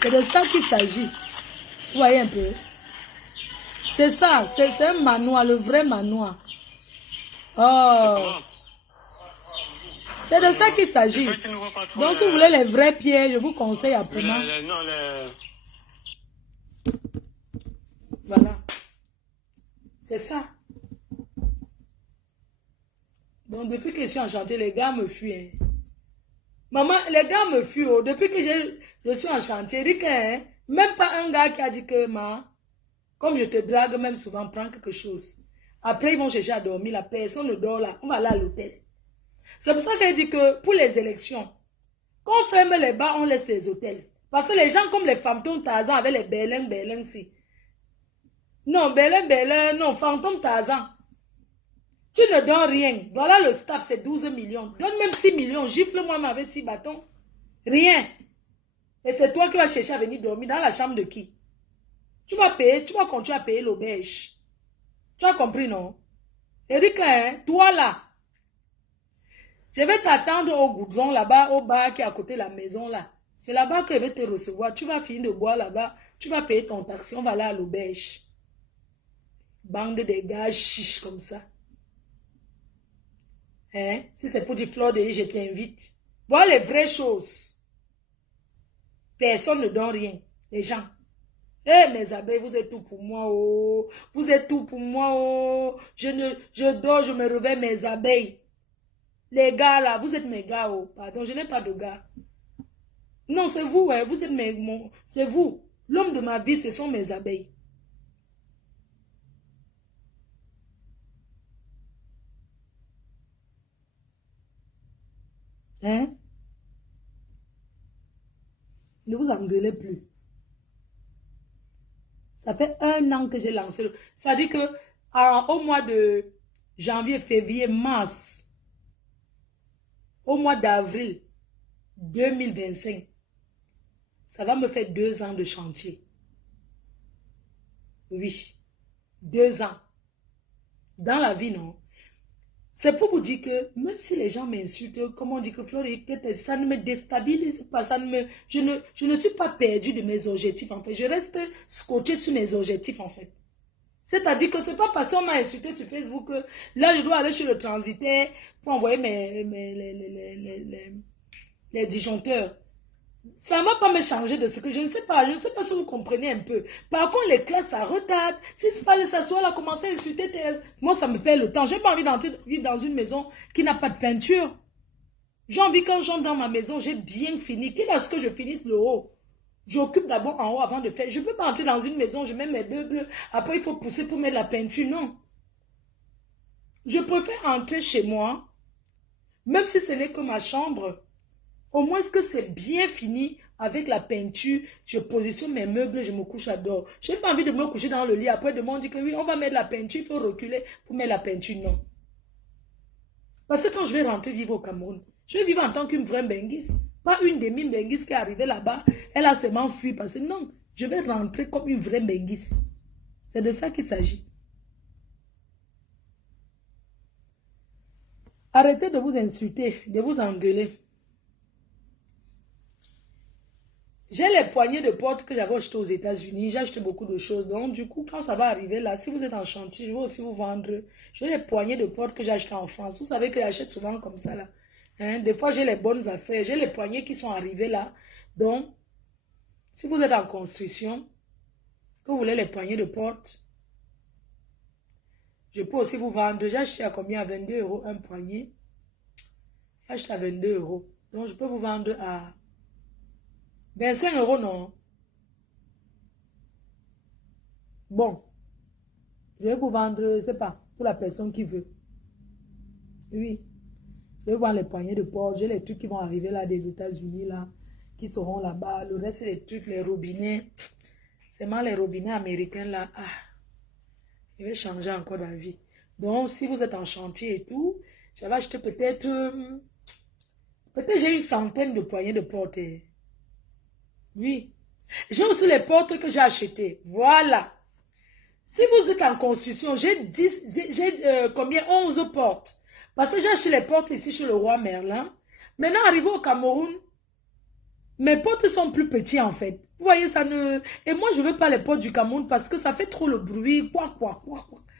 C'est de ça qu'il s'agit. Vous voyez un peu? C'est ça, c'est un manoir, le vrai manoir. Oh! C'est de ça qu'il s'agit. Donc si vous voulez les vraies pierres, je vous conseille à Puma. Voilà. C'est ça. Donc depuis que je suis en chantier, les gars me fuient. Hein. Maman, les gars me fuient. Oh. Depuis que je suis en chantier, je dis que hein, Même pas un gars qui a dit que, comme je te drague, même souvent, prends quelque chose. Après, ils vont chercher à dormir, la personne ne dort là, on va aller à l'hôtel. C'est pour ça qu'elle dit que pour les élections, quand on ferme les bars, on laisse les hôtels. Parce que les gens comme les fantômes Tarzan avec les Berlin, si. Non, Berlin, non, fantôme Tarzan. Tu ne donnes rien. Voilà le staff, c'est 12 millions. Donne même 6 millions. Gifle-moi avec 6 bâtons. Rien. Et c'est toi qui vas chercher à venir dormir dans la chambre de qui? Tu vas payer, tu vas continuer à payer l'auberge. Tu as compris, non? Eric, hein, toi là, je vais t'attendre au goudron là-bas, au bar qui est à côté de la maison là. C'est là-bas que je vais te recevoir. Tu vas finir de boire là-bas. Tu vas payer ton taxi. On va aller à l'auberge. Bande de gars chiches comme ça. Hein? Si c'est pour du fleur de je t'invite. Voilà les vraies choses. Personne ne donne rien. Les gens. Eh, mes abeilles, vous êtes tout pour moi, oh. Vous êtes tout pour moi, oh. Je dors, je me réveille, mes abeilles. Les gars, là, vous êtes mes gars, oh. Pardon, je n'ai pas de gars. Non, c'est vous, hein. Vous êtes c'est vous. L'homme de ma vie, ce sont mes abeilles. Hein? Ne vous engueulez plus. Ça fait 1 an que j'ai lancé. Ça dit que au mois de janvier, février, mars, au mois d'avril 2025, ça va me faire 2 ans de chantier. Oui, 2 ans. Dans la vie, non? C'est pour vous dire que même si les gens m'insultent, comme on dit que Flori, ça ne me déstabilise pas, je ne suis pas perdu de mes objectifs en fait. Je reste scotché sur mes objectifs en fait. C'est-à-dire que c'est pas parce qu'on m'a insulté sur Facebook que là je dois aller chez le transitaire pour envoyer les disjoncteurs. Ça ne va pas me changer de ce que je ne sais pas si vous comprenez un peu. Par contre, les classes, ça retarde. Si c'est pas s'asseoir là, commencer à insulter, moi, ça me perd le temps. J'ai pas envie de vivre dans une maison qui n'a pas de peinture. J'ai envie, quand j'entre dans ma maison, j'ai bien fini. Quitte à ce que je finisse le haut. J'occupe d'abord en haut avant de faire. Je ne peux pas entrer dans une maison, je mets mes meubles. Après, il faut pousser pour mettre la peinture. Non. Je préfère entrer chez moi, même si ce n'est que ma chambre. Au moins, est-ce que c'est bien fini avec la peinture? Je positionne mes meubles, je me couche à dehors. Je n'ai pas envie de me coucher dans le lit. Après, demain, on dit que oui, on va mettre la peinture. Il faut reculer pour mettre la peinture. Non. Parce que quand je vais rentrer vivre au Cameroun, je vais vivre en tant qu'une vraie Benguis. Pas une demi-Benguis qui est arrivée là-bas. Elle a seulement fui. Parce que non, je vais rentrer comme une vraie Benguis. C'est de ça qu'il s'agit. Arrêtez de vous insulter, de vous engueuler. J'ai les poignées de porte que j'avais achetées aux États-Unis. J'ai acheté beaucoup de choses. Donc, du coup, quand ça va arriver là, si vous êtes en chantier, je vais aussi vous vendre. J'ai les poignées de porte que j'ai achetées en France. Vous savez que j'achète souvent comme ça là. Hein? Des fois, j'ai les bonnes affaires. J'ai les poignées qui sont arrivées là. Donc, si vous êtes en construction, que vous voulez les poignées de porte, je peux aussi vous vendre. J'ai acheté à combien? À 22 € un poignet. J'ai acheté à 22 €. Donc, je peux vous vendre à 25 € non. Bon. Je vais vous vendre, je ne sais pas, pour la personne qui veut. Oui. Je vais vendre les poignées de porte. J'ai les trucs qui vont arriver là des États-Unis là, qui seront là-bas. Le reste, c'est les trucs, les robinets. C'est mal les robinets américains là. Ah. Je vais changer encore d'avis. Donc, si vous êtes en chantier et tout, j'avais acheté peut-être j'ai une centaine de poignées de porte. Oui. J'ai aussi les portes que j'ai achetées. Voilà. Si vous êtes en construction, j'ai combien? 11 portes. Parce que j'ai acheté les portes ici chez le roi Merlin. Maintenant, arrivé au Cameroun, mes portes sont plus petites en fait. Vous voyez, ça ne... Et moi, je ne veux pas les portes du Cameroun parce que ça fait trop le bruit. Quoi.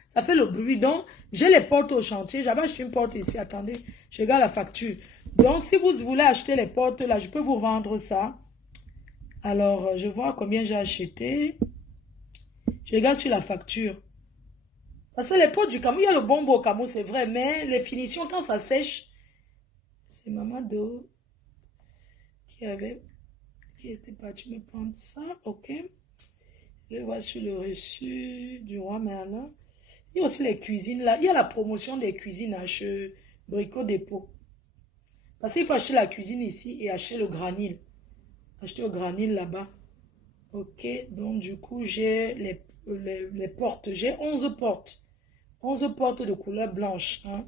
Ça fait le bruit. Donc, j'ai les portes au chantier. J'avais acheté une porte ici. Attendez, je regarde la facture. Donc, si vous voulez acheter les portes là, je peux vous vendre ça. Alors, je vois combien j'ai acheté. Je regarde sur la facture. Parce que les portes du Cameroun, il y a le bonbon au Cameroun, c'est vrai. Mais les finitions, quand ça sèche, c'est Maman Do qui qui était parti me prendre ça. Ok. Je vois sur le reçu du roi Merlin. Il y a aussi les cuisines là. Il y a la promotion des cuisines à chez Brico Dépôt. Parce qu'il faut acheter la cuisine ici et acheter le granit. Acheter le granit là-bas. Ok. Donc du coup, j'ai les portes. J'ai 11 portes. 11 portes de couleur blanche. Hein,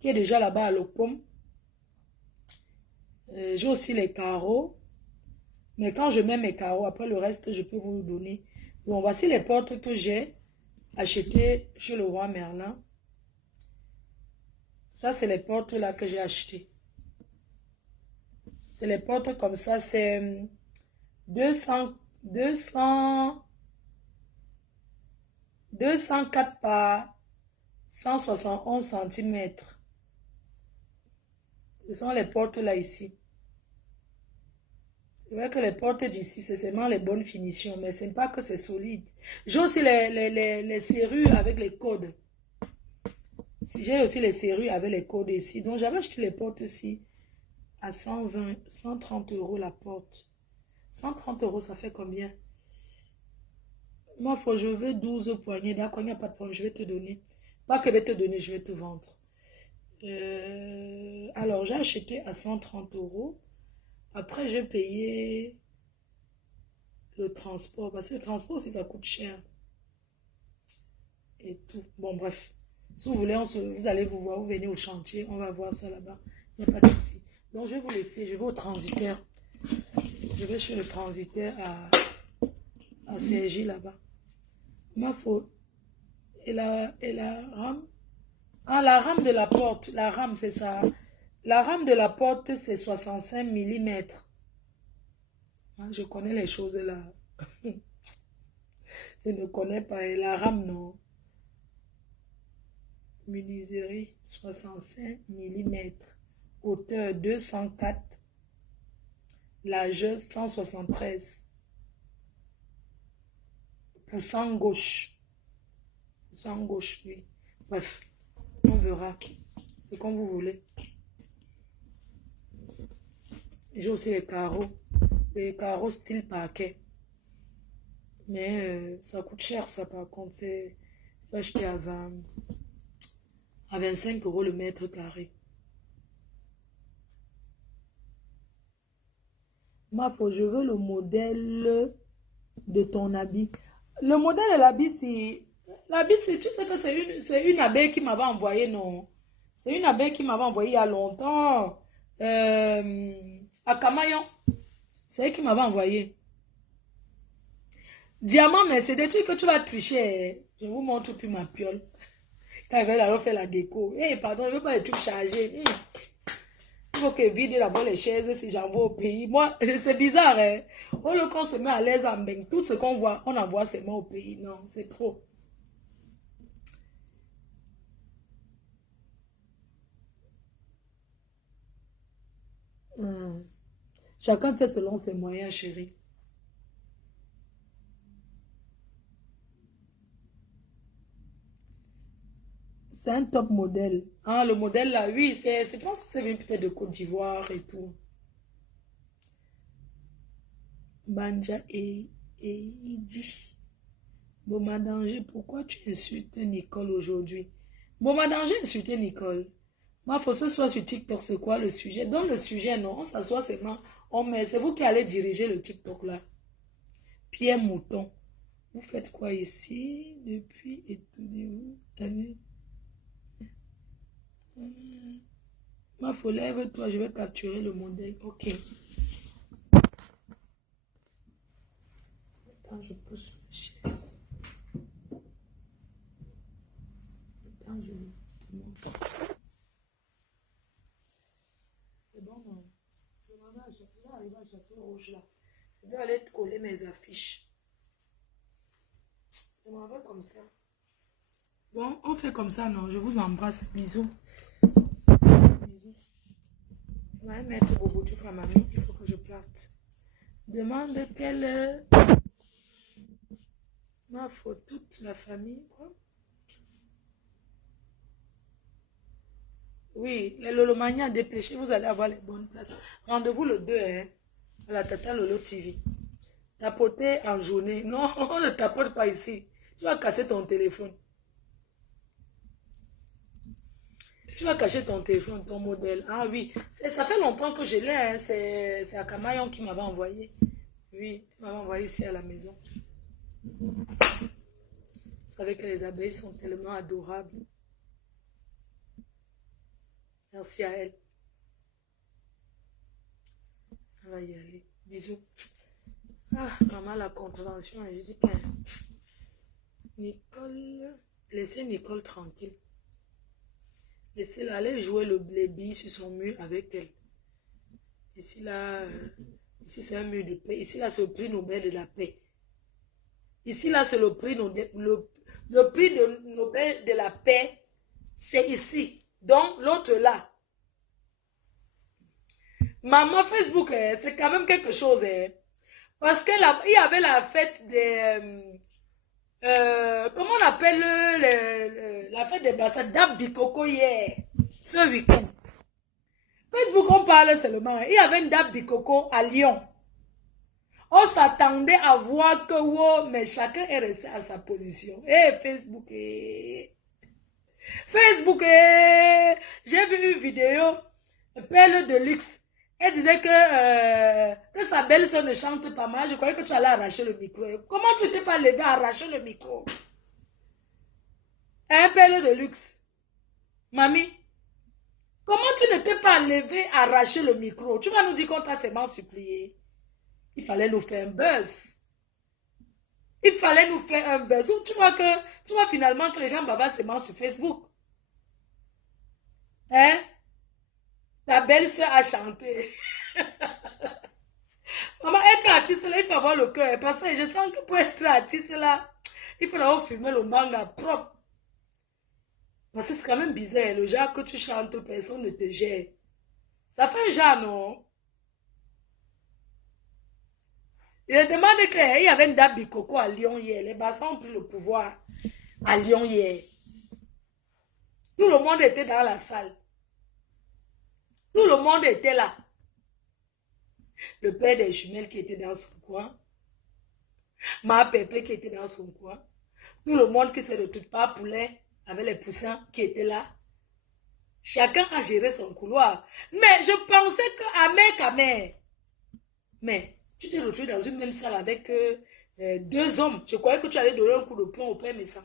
qui est déjà là-bas à l'Opom. J'ai aussi les carreaux. Mais quand je mets mes carreaux, après le reste, je peux vous le donner. Bon, voici les portes que j'ai achetées chez le roi Merlin. Ça, c'est les portes là que j'ai achetées. C'est les portes comme ça. C'est 204 par 171 cm. Ce sont les portes là ici. C'est vrai que les portes d'ici, c'est seulement les bonnes finitions, mais ce n'est pas que c'est solide. J'ai aussi les serrures avec les codes. J'ai aussi les serrures avec les codes ici. Donc, j'avais acheté les portes ici à 120, 130 € la porte. 130 €, ça fait combien? Moi, je veux 12 poignées. D'accord, il n'y a pas de problème, je vais te donner. Pas que je vais te donner, je vais te vendre. Alors, j'ai acheté à 130 €. Après, j'ai payé le transport. Parce que le transport aussi, ça coûte cher. Et tout. Bon, bref. Si vous voulez, vous allez vous voir, vous venez au chantier. On va voir ça là-bas. Il n'y a pas de souci. Donc, je vais vous laisser. Je vais au transitaire. Je vais chez le transitaire à Cergy là-bas. Ma faute. Et la rame. Ah, la rame de la porte. La rame, c'est ça. La rame de la porte, c'est 65 mm. Ah, je connais les choses là. Je ne connais pas. Et la rame, non. Menuiserie, 65 mm. Hauteur 204. Largeur 173. Poussant gauche. Poussant gauche, oui. Bref, on verra. C'est comme vous voulez. J'ai aussi les carreaux. Les carreaux style parquet. Mais ça coûte cher ça par contre. J'ai acheté à 25 € le mètre carré. Ma foi, je veux le modèle de ton habit. Le modèle de l'habit, c'est... L'habit, tu sais que c'est une abeille qui m'avait envoyé, non? C'est une abeille qui m'avait envoyé il y a longtemps. À Camaillon. C'est elle qui m'avait envoyé. Diamant, mais c'est des trucs que tu vas tricher. Je vous montre plus ma piole. Quand elle va alors faire la déco. Eh, pardon, je ne veux pas les trucs chargés. Il faut que vide d'abord les chaises si j'envoie au pays. Moi, c'est bizarre, hein. Au lieu qu'on se met à l'aise en bain, tout ce qu'on voit, on envoie seulement au pays. Non, c'est trop. Chacun fait selon ses moyens, chérie. C'est un top modèle. Ah, le modèle là, oui, je pense que c'est venu peut-être de Côte d'Ivoire et tout. Banja et Idi. Boma Danger, pourquoi tu insultes Nicole aujourd'hui? Boma Danger insulté Nicole. Moi, il faut que ce soit sur TikTok, c'est quoi le sujet? Dans le sujet, non, on s'assoit seulement. C'est vous qui allez diriger le TikTok là. Pierre Mouton. Vous faites quoi ici? Depuis étudiez-vous? Ma folle, lève-toi, je vais capturer le modèle. Ok. Attends, je pousse la chaise. Attends, je monte. C'est bon, non? Je vais arriver à Château Rouge là. Je vais aller coller mes affiches. Je m'en vais comme ça. Bon, on fait comme ça, non? Je vous embrasse. Bisous. Bisous. Ouais, maître Bobo, tu feras mamie. Il faut que je plante. Demande quelle... Ma faute, toute la famille, quoi. Oui, les Lolomania dépêchez, vous allez avoir les bonnes places. Rendez-vous le 2, hein. à la Tata Lolo TV. Tapoter en journée. Non, on ne tapote pas ici. Tu vas casser ton téléphone. Tu vas cacher ton téléphone, ton modèle. Ah oui, ça fait longtemps que je l'ai. Hein. C'est Akamayon qui m'avait envoyé. Oui, il m'avait envoyé ici à la maison. Vous savez que les abeilles sont tellement adorables. Merci à elle. On va y aller. Bisous. Ah, maman, la contravention. Je dis que Nicole, laissez Nicole tranquille. Laissez-la aller jouer les billes sur son mur avec elle. Ici, là, ici c'est un mur de paix. Ici, là, c'est le prix Nobel de la paix. Ici, là, c'est le prix Nobel, le prix de Nobel de la paix. C'est ici. Donc, l'autre là. Maman, Facebook, c'est quand même quelque chose. Parce qu'il y avait la fête des... comment on appelle la fête des Bassades d'Abikoko hier, ce week-end. Facebook, on parle seulement. Il y avait une d'Abikoko à Lyon. On s'attendait à voir que, wow, mais chacun est resté à sa position. Facebook, Facebook, j'ai vu une vidéo, Perle de luxe. Elle disait que sa belle-sœur ne chante pas mal. Je croyais que tu allais arracher le micro. Comment tu t'es pas levé à arracher le micro? Un Perle de luxe. Mamie, comment tu ne t'es pas levé à arracher le micro? Tu vas nous dire qu'on t'a seulement supplié. Il fallait nous faire un buzz. Il fallait nous faire un buzz. Tu vois finalement que les gens bavardent seulement sur Facebook. Hein? Ta belle-sœur a chanté. Maman, être artiste là, il faut avoir le cœur. Parce que je sens que pour être artiste là, il faut d'abord filmer le manga propre. Parce que c'est quand même bizarre. Le genre que tu chantes, personne ne te gère. Ça fait un genre, non? Il a demandé qu'il y avait une dame Bikoko à Lyon hier. Les bassins ont pris le pouvoir à Lyon hier. Tout le monde était dans la salle. Tout le monde était là. Le père des jumelles qui était dans son coin. Ma pépé qui était dans son coin. Tout le monde qui se retrouve pas poulet avec les poussins qui étaient là. Chacun a géré son couloir. Mais je pensais qu'Amer. Mais tu t'es retrouvé dans une même salle avec deux hommes. Je croyais que tu allais donner un coup de poing au père Messan.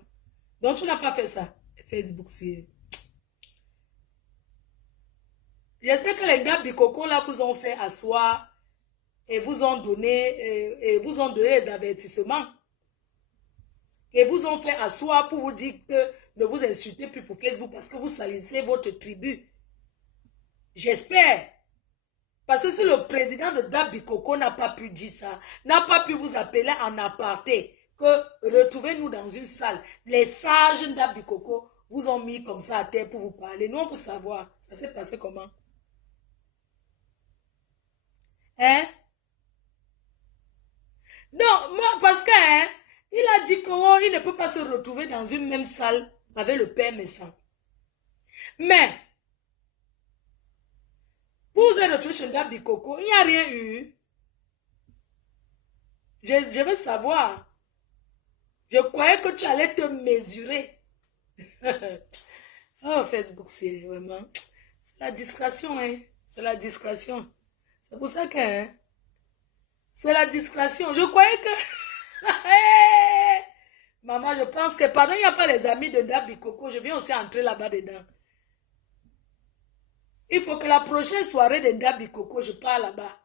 Donc tu n'as pas fait ça. Facebook, c'est... J'espère que les gars Bikoko là vous ont fait asseoir et vous ont donné les avertissements. Et vous ont fait asseoir pour vous dire que ne vous insultez plus pour Facebook parce que vous salissez votre tribu. J'espère. Parce que si le président de Dabikoko n'a pas pu dire ça, n'a pas pu vous appeler en aparté, que retrouvez-nous dans une salle, les sages d'Abikoko vous ont mis comme ça à terre pour vous parler. Nous, on peut savoir. Ça s'est passé comment? Hein? Non, moi, parce que, hein, il a dit qu'il ne peut pas se retrouver dans une même salle avec le père Messan. Mais, vous êtes retrouvé chez Dabikoko, il n'y a rien eu. Je veux savoir. Je croyais que tu allais te mesurer. Oh, Facebook, c'est vraiment... C'est la discrétion, hein. C'est la discrétion. C'est pour ça que... Hein, c'est la discrétion. Je croyais que... Maman, je pense que pendant il n'y a pas les amis de Dabikoko, je viens aussi entrer là-bas dedans. Il faut que la prochaine soirée de Dabikoko, je pars là-bas.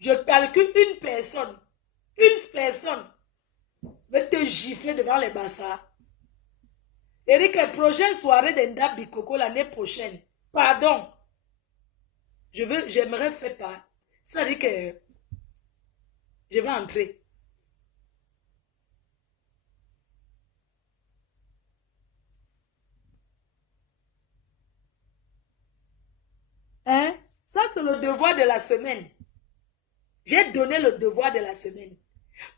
Je calcule une personne va te gifler devant les bassins. Eric, la prochaine soirée de Dabikoko l'année prochaine, pardon, j'aimerais faire part. Ça dit que je vais entrer. Hein? Ça, c'est le devoir de la semaine. J'ai donné le devoir de la semaine.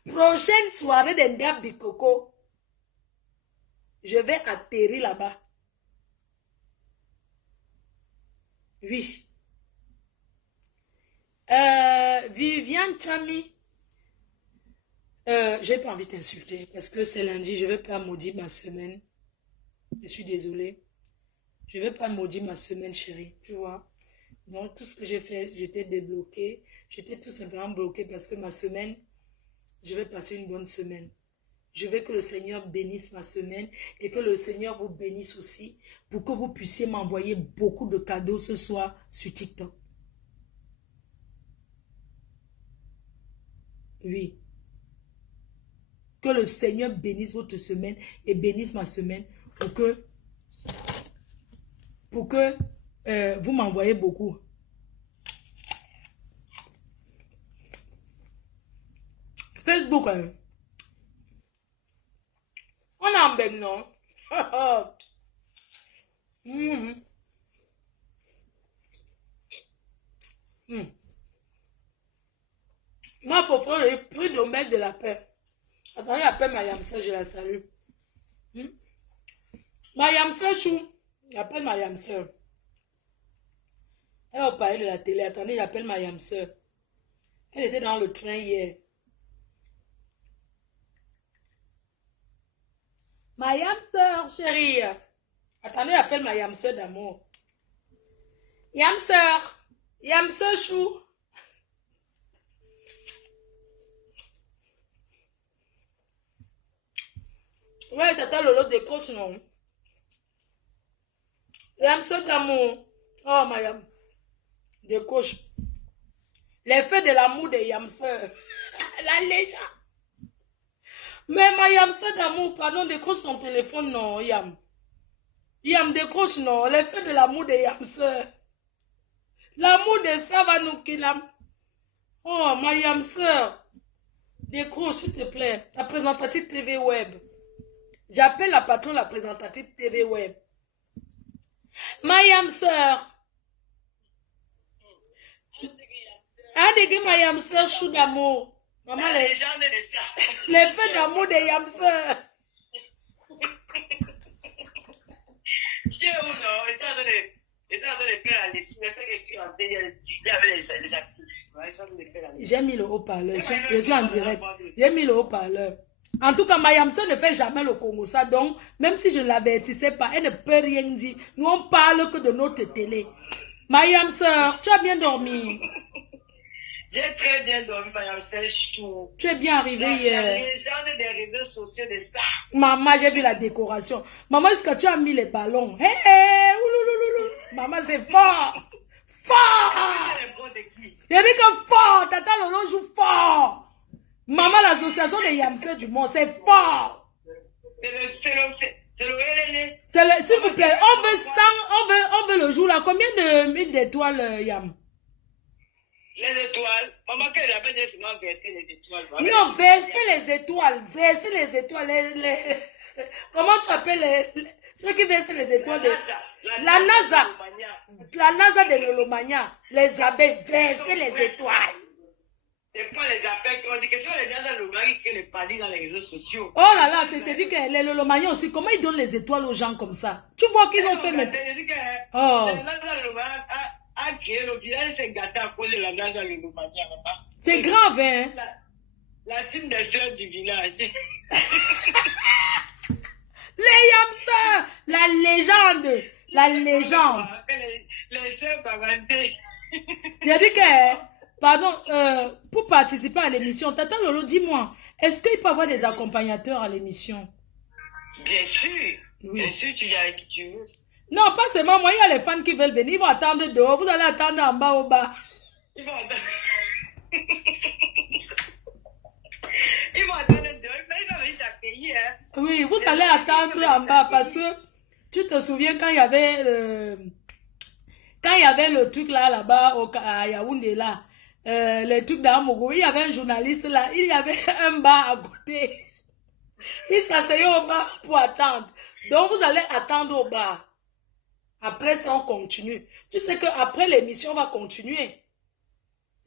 Prochaine soirée de Bikoko, je vais atterrir là-bas. Oui. Viviane Chami. J'ai pas envie de t'insulter parce que c'est lundi, je vais pas maudire ma semaine. Je suis désolée. Je vais pas maudire ma semaine, chérie, tu vois. Donc, tout ce que j'ai fait, j'étais débloquée. J'étais tout simplement bloquée parce que ma semaine, je vais passer une bonne semaine. Je veux que le Seigneur bénisse ma semaine et que le Seigneur vous bénisse aussi pour que vous puissiez m'envoyer beaucoup de cadeaux ce soir sur TikTok. Oui. Que le Seigneur bénisse votre semaine et bénisse ma semaine pour que vous m'envoyez beaucoup. Facebook, hein? On a un bec, non? Moi, faut faire le prix de mettre de la paix. Attendez, appelle ma Yamsa, je la salue. Ma Yamsa chou. J'appelle ma Yamsa. Elle va parler de la télé. Attendez, j'appelle ma Yamsa. Elle était dans le train hier. Ma Yamsa, chérie. Attendez, j'appelle ma Yamsa d'amour. Yamsa. Yamsa chou. Ouais, tata Lolo décroche, non? Yamsa d'amour. Oh, ma Yam. Décroche. L'effet de l'amour de Yamsa. La légende. Mais ma Yamsa d'amour, pardon, décroche son téléphone, non, Yam. Yam décroche, non. L'effet de l'amour de Yamsa. L'amour de ça va nous killer. Oh, ma Yamsa. Décroche, s'il te plaît. La présentatrice TV Web. J'appelle la patronne la présentatrice TV Web. Ma Yamsa. Adégui ma Yamsa chou d'amour. Maman, l'effet d'amour de Yamsa. J'ai mis le haut-parleur. Je suis en direct. J'ai mis le haut-parleur. En tout cas, ma Yamsa ne fait jamais le Congo ça. Donc, même si je ne l'avertissais pas, elle ne peut rien dire. Nous, on parle que de notre télé. Ma Yamsa, tu as bien dormi? J'ai très bien dormi, madame. Tu es bien arrivée hier. La légende des réseaux sociaux de ça. Maman, j'ai vu la décoration. Maman, est-ce que tu as mis les ballons? Hé, hé, ouloulouloulou. Maman, c'est fort. Fort. Il a dit que fort. Tata Lolo joue fort. Maman, l'association des Yamsa du monde, c'est fort. C'est le s'il vous plaît, on veut le jour là. Combien de mille d'étoiles, Yam? Les étoiles. Maman, qu'elle avait dit seulement verser les étoiles. Non, verser les étoiles. Verser les étoiles. Comment tu appelles ceux qui versent les étoiles de... La NASA. La NASA de l'Olomania. Les abeilles verser les étoiles. C'est pas les abeilles. On dit que c'est les NASA de l'Olomania qui les paniquent dans les réseaux sociaux. Oh là là, c'est-à-dire que les Lolomaniens aussi, comment ils donnent les étoiles aux gens comme ça? Tu vois qu'ils ont fait maintenant. Oh. Les NASA de l'Olomania a créé le village, s'est gâté à cause de la NASA de l'Olomania. C'est grave, hein? La team des sœurs du village. Les Yamsa, la légende, la légende. Les sœurs parentés. J'ai dit que, pardon, pour participer à l'émission, Tata Lolo, dis-moi, est-ce qu'il peut y avoir des accompagnateurs à l'émission? Bien sûr. Oui. Bien sûr, tu y as qui tu veux. Non, pas seulement moi, il y a les fans qui veulent venir, ils vont attendre dehors, vous allez attendre en bas au bas. Ils vont attendre. Ils vont attendre dehors, mais ils vont venir t'accueillir. Hein. Oui, vous allez attendre en bas parce que tu te souviens quand il y avait le truc là-bas à Yaoundé là, les trucs d'Amogo, il y avait un journaliste là, il y avait un bar à côté. Il s'asseyait au bar pour attendre. Donc vous allez attendre au bar. Après ça, on continue. Tu sais qu'après l'émission, on va continuer.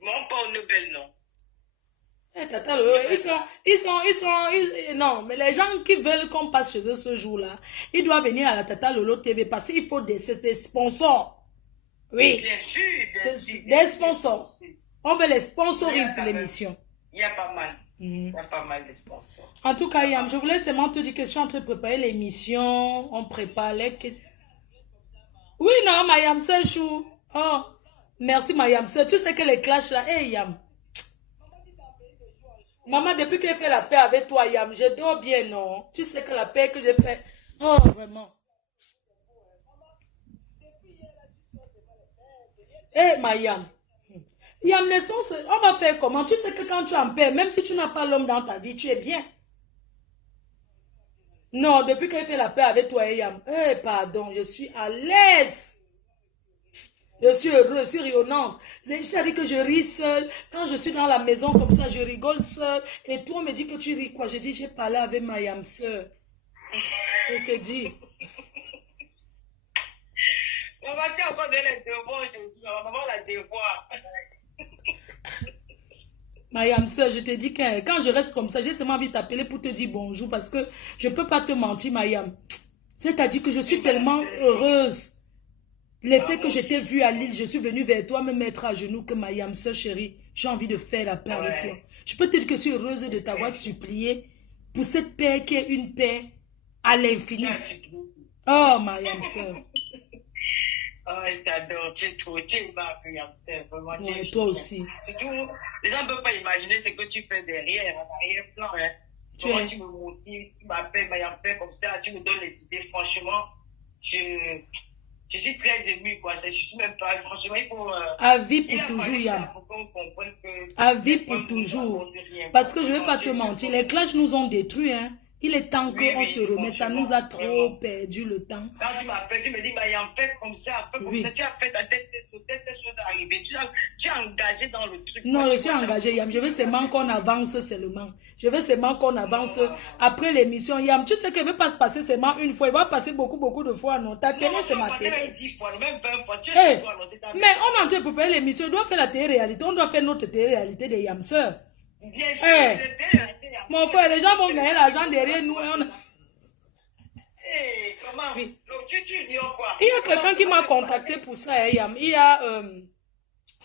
Non, pas aux nouvelles, non. Tata, non, mais les gens qui veulent qu'on passe chez eux ce jour-là, ils doivent venir à la Tata Lolo TV parce qu'il faut des sponsors. Oui. Bien sûr, bien sûr. Des sponsors. On veut les sponsoring pour l'émission. Il y a pas mal. Il y a pas mal de sponsors. En tout cas, Yam, je voulais seulement te dire que je suis en train de préparer l'émission. On prépare les questions. Oui, non, ma Yam, c'est chou. Oh, merci, ma Yam. Tu sais que les clashs là, hey, Yam. Maman, depuis que j'ai fait la paix avec toi, Yam, je dors bien, non? Tu sais que la paix que j'ai fait. Oh, vraiment. Eh, ma Yam. Yam, on va faire comment? Tu sais que quand tu es en paix, même si tu n'as pas l'homme dans ta vie, tu es bien. Non, depuis que j'ai fait la paix avec toi, Yam. Eh, pardon, je suis à l'aise. Je suis heureuse, je suis rayonnante. C'est-à-dire que je ris seule. Quand je suis dans la maison comme ça, je rigole seule. Et toi, on me dit que tu ris quoi? Je dis, j'ai parlé avec ma Yam sœur. Je te dis. Maman, tu as encore donné les devoirs aujourd'hui. Maman, la devoir. Ma Yam sœur, je te dis que quand je reste comme ça, j'ai seulement envie de t'appeler pour te dire bonjour parce que je ne peux pas te mentir, ma Yam. C'est-à-dire que je suis tellement heureuse. L'effet que je t'ai vu à Lille, je suis venue vers toi me mettre à genoux que ma Yam sœur chérie, j'ai envie de faire la paix avec toi. Je peux te dire que je suis heureuse de t'avoir supplié pour cette paix qui est une paix à l'infini. Oh, ma Yam sœur. Oh, je t'adore, tu es vraiment. Ouais, toi aussi. Surtout, les gens ne peuvent pas imaginer ce que tu fais derrière, en arrière-plan. Hein. Tu me motives, tu m'appelles, fait comme ça, tu me donnes les idées. Franchement, je suis très émue, quoi. Je suis même pas, franchement, il faut. À vie pour toujours, Yam. À vie pour toujours. Parce que je ne vais pas te mentir, les clashs nous ont détruits, hein. Il est temps qu'on se remette, ça nous a trop perdu le temps. Quand tu m'appelles, tu me dis, il y a un fait comme ça, tu as fait ta tête choses arriver, tu es engagé dans le truc. Non, je suis engagé, Yam. Je veux seulement qu'on avance seulement. Je veux seulement qu'on avance après l'émission, Yam. Tu sais qu'il ne va pas se passer seulement une fois, il va passer beaucoup de fois, non? Ta télé, c'est ma télé. Même 10 fois, même 20 fois, tu hey, toi, non, c'est ta mais on est en train de préparer l'émission, on doit faire la télé-réalité, on doit faire notre télé-réalité des Yam sœurs. Bien sûr, mon frère, les gens vont gagner l'argent derrière nous. Comment? Oui. Tu dis quoi? Il y a quelqu'un qui m'a contacté pour ça, Yam. Il y a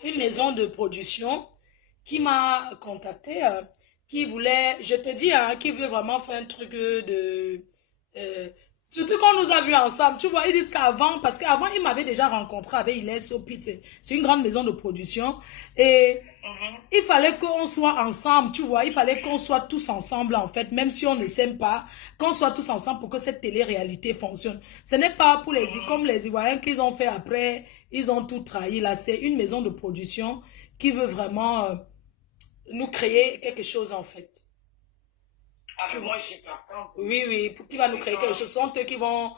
une maison de production qui m'a contacté, qui voulait, je te dis, qui veut vraiment faire un truc de... surtout qu'on nous a vus ensemble, tu vois, ils disent qu'avant, parce qu'avant, ils m'avaient déjà rencontré avec Ilès au Pizza. C'est une grande maison de production. Et il fallait qu'on soit ensemble, tu vois, il fallait qu'on soit tous ensemble, en fait, même si on ne s'aime pas, qu'on soit tous ensemble pour que cette télé-réalité fonctionne. Ce n'est pas pour comme les Ivoiriens qu'ils ont fait après, ils ont tout trahi. Là, c'est une maison de production qui veut vraiment nous créer quelque chose, en fait. Ah, moi, je sais pas. Oui, pour qui va nous créer quelque chose. Ce sont eux qui vont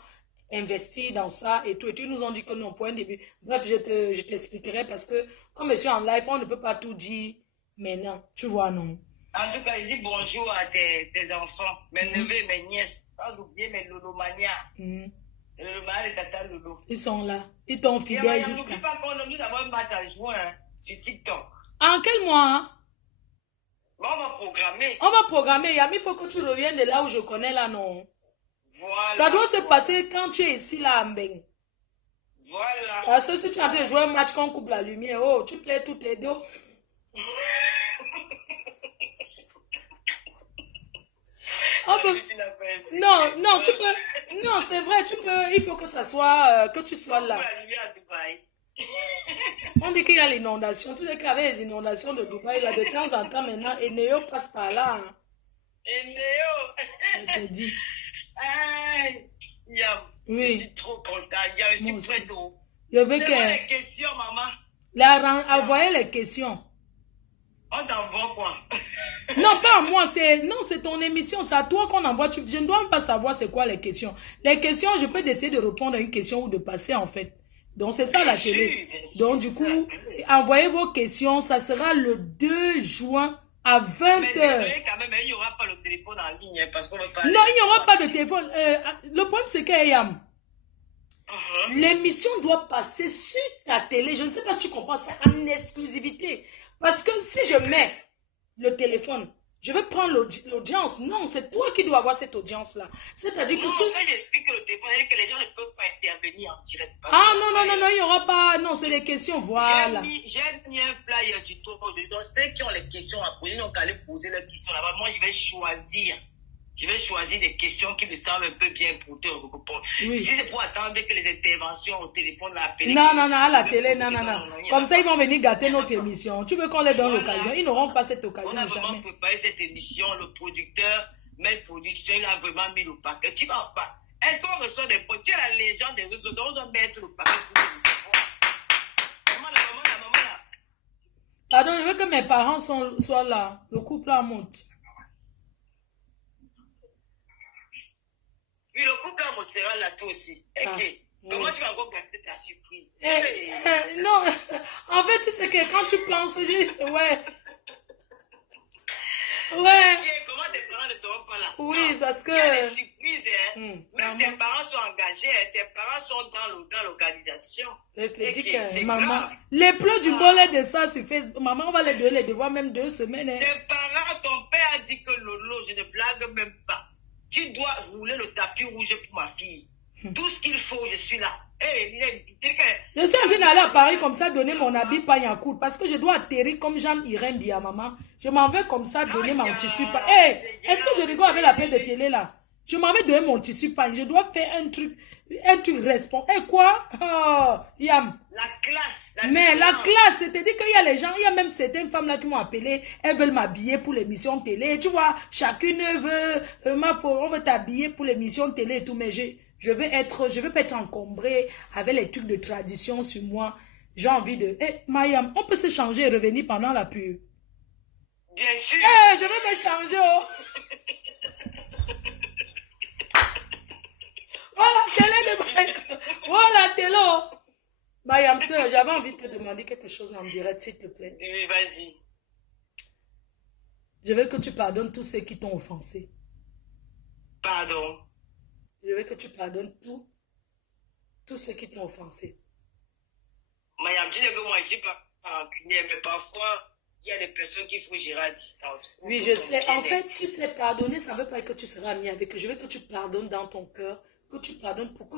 investir dans ça et tout. Et ils nous ont dit que non, point de début. Bref, je t'expliquerai parce que comme je suis en live, on ne peut pas tout dire maintenant. Tu vois, non? En tout cas, il dit bonjour à tes enfants, mes neveux et mes nièces. Sans oublier mes lolomania. Le lolomania de Tata Lolo. Ils sont là. Ils t'ont fidèles jusqu'à... N'oublie pas qu'on a nous avons un match à jouer sur TikTok. En quel mois? On va programmer. On va programmer, Yam. Il faut que tu reviennes de là où je connais là, non? Voilà. Ça doit se passer quand tu es ici, là, à Mbeng. Voilà. Parce que si tu es en train de jouer un match qu'on coupe la lumière, oh, tu plais toutes les deux. Non, tu peux. Non, c'est vrai, tu peux. Il faut que ça soit, que tu sois là. La lumière à Dubaï. On dit qu'il y a l'inondation. Tu sais qu'avec les inondations de Dubaï, là, de temps en temps maintenant, Eneo passe par là. Hein. Eneo. Je te dis. Yam. Oui. Je suis trop content. Yam, je suis prête. Je veux que... les questions, maman. Envoyez les questions. On t'envoie quoi? Non, pas à moi. C'est ton émission. C'est à toi qu'on envoie. Je ne dois même pas savoir c'est quoi les questions. Les questions, je peux essayer de répondre à une question ou de passer, en fait. Donc, c'est ça la télé. Donc, du coup, envoyez vos questions. Ça sera le 2 juin à 20h. Mais désolé, quand même, il n'y aura pas le téléphone en ligne. Parce qu'on va pas... Non, il n'y aura pas de téléphone. Le problème, c'est qu'Ayam, l'émission doit passer sur ta télé. Je ne sais pas si tu comprends ça, en exclusivité. Parce que si je mets le téléphone, Je veux prendre l'audience. Non, c'est toi qui dois avoir cette audience-là. C'est-à-dire que... Non, quand j'explique le téléphone, que les gens ne peuvent pas intervenir en direct. Ah non, il n'y aura pas... Non, c'est des questions, voilà. J'ai mis un flyer sur toi aujourd'hui. Donc, ceux qui ont les questions à poser, donc aller poser leurs questions là-bas. Moi, je vais choisir. Des questions qui me semblent un peu bien pour te répondre. Oui. Si c'est pour attendre que les interventions au téléphone l'appellent. Non, à la télé, non. Comme ça, ils vont venir gâter notre émission. Tu veux qu'on les donne l'occasion? Ils n'auront pas cette occasion. On a vraiment préparé cette émission. Le producteur, mais production, il a vraiment mis le paquet. Tu vas pas. Est-ce qu'on reçoit des potes? Tu es la légende des réseaux, donc on doit mettre le paquet pour les recevoir. Maman là. Pardon, je veux que mes parents soient là. Le couple là monte. Oui, le couple là sera là toi aussi. Okay. Comment tu vas encore garder ta surprise? Non, en fait, tu sais que quand tu penses, ouais. Comment tes parents ne seront pas là? Oui, non. Parce que... Il y a des surprises, hein. Même tes parents sont engagés, tes parents sont dans l'organisation. Je te dis que, maman, les pleurs du bolet de ça sur Facebook, maman, on va les donner les devoirs même 2 semaines. Hein. Tes parents, ton père a dit que Lolo, je ne blague même pas. Tu dois rouler le tapis rouge pour ma fille. Tout ce qu'il faut, je suis là. Je suis en train d'aller à Paris comme ça, donner mon habit paille en cours. Parce que je dois atterrir comme Jean-Irène Bia, maman. Je m'en vais comme ça donner mon tissu paille. Est-ce que je rigole avec la paix de télé là? Je m'en vais donner mon tissu paille. Je dois faire un truc responsable. Quoi? Oh, Yam. La classe. Mais la classe, c'est-à-dire qu'il y a les gens, il y a même certaines femmes là qui m'ont appelé, elles veulent m'habiller pour l'émission télé. Tu vois, chacune veut, on veut t'habiller pour l'émission télé et tout, mais je veux pas être encombrée avec les trucs de tradition sur moi. J'ai envie de... Mayam, on peut se changer et revenir pendant la pub. Bien sûr. Je vais me changer. Oh. Voilà, télé. Mayam, sœur, j'avais envie de te demander quelque chose en direct, s'il te plaît. Oui, vas-y. Je veux que tu pardonnes tous ceux qui t'ont offensé. Pardon. Je veux que tu pardonnes tous ceux qui t'ont offensé. Mayam, tu sais que moi, je ne suis pas rancunier, mais parfois, il y a des personnes qu'il faut gérer à distance. Oui, je sais. En fait, tu sais, pardonner, ça ne veut pas dire que tu seras ami avec eux. Je veux que tu pardonnes dans ton cœur, que tu pardonnes pour que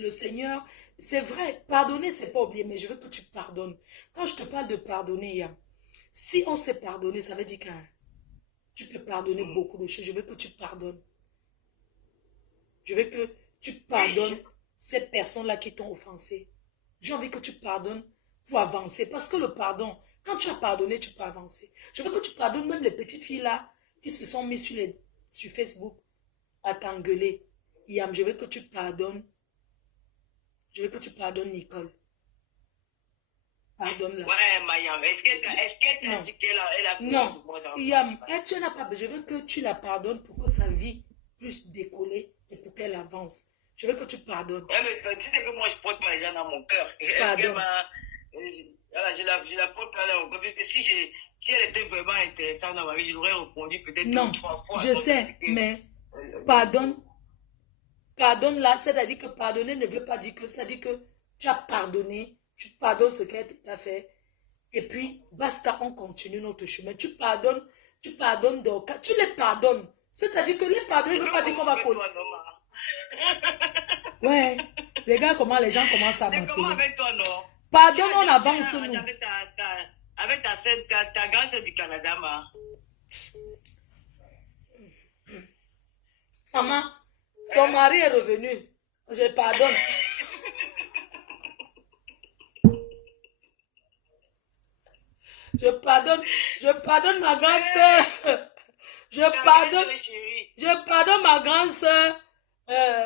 le Seigneur... C'est vrai, pardonner, c'est pas oublier, mais je veux que tu pardonnes. Quand je te parle de pardonner, Yam, si on s'est pardonné, ça veut dire que tu peux pardonner beaucoup de choses. Je veux que tu pardonnes. Je veux que tu pardonnes ces personnes-là qui t'ont offensé. J'ai envie que tu pardonnes pour avancer. Parce que le pardon, quand tu as pardonné, tu peux avancer. Je veux que tu pardonnes même les petites filles-là qui se sont mises sur Facebook à t'engueuler. Yam, je veux que tu pardonnes. Je veux que tu pardonnes Nicole. Pardonne-la. Ouais, Mayam, est-ce qu'elle t'a dit qu'elle a non, Yam, tu n'as pas. Je veux que tu la pardonnes pour que sa vie puisse décoller et pour qu'elle avance. Je veux que tu pardonnes. Ouais, mais tu sais que moi, je porte ma gens dans mon cœur. Est-ce que je la porte pas dans mon cœur. Parce que si elle était vraiment intéressante dans ma vie, je l'aurais répondu peut-être 2 ou 3 fois. Je sais, mais pardonne. Pardonne là, c'est-à-dire que pardonner ne veut pas dire que, c'est-à-dire que tu as pardonné, tu pardonnes ce qu'elle t'a fait, et puis basta, on continue notre chemin. Tu pardonnes donc, tu les pardonnes. C'est-à-dire que les pardonner ne veut pas dire qu'on va causer. Ouais, regarde comment les gens commencent à m'appeler. Comment avec toi, non? Pardonne, on avance, nous. Avec ta grande sœur du Canada, ma. Maman, son mari est revenu. Je pardonne. Je pardonne ma grande sœur. Je pardonne ma grande sœur,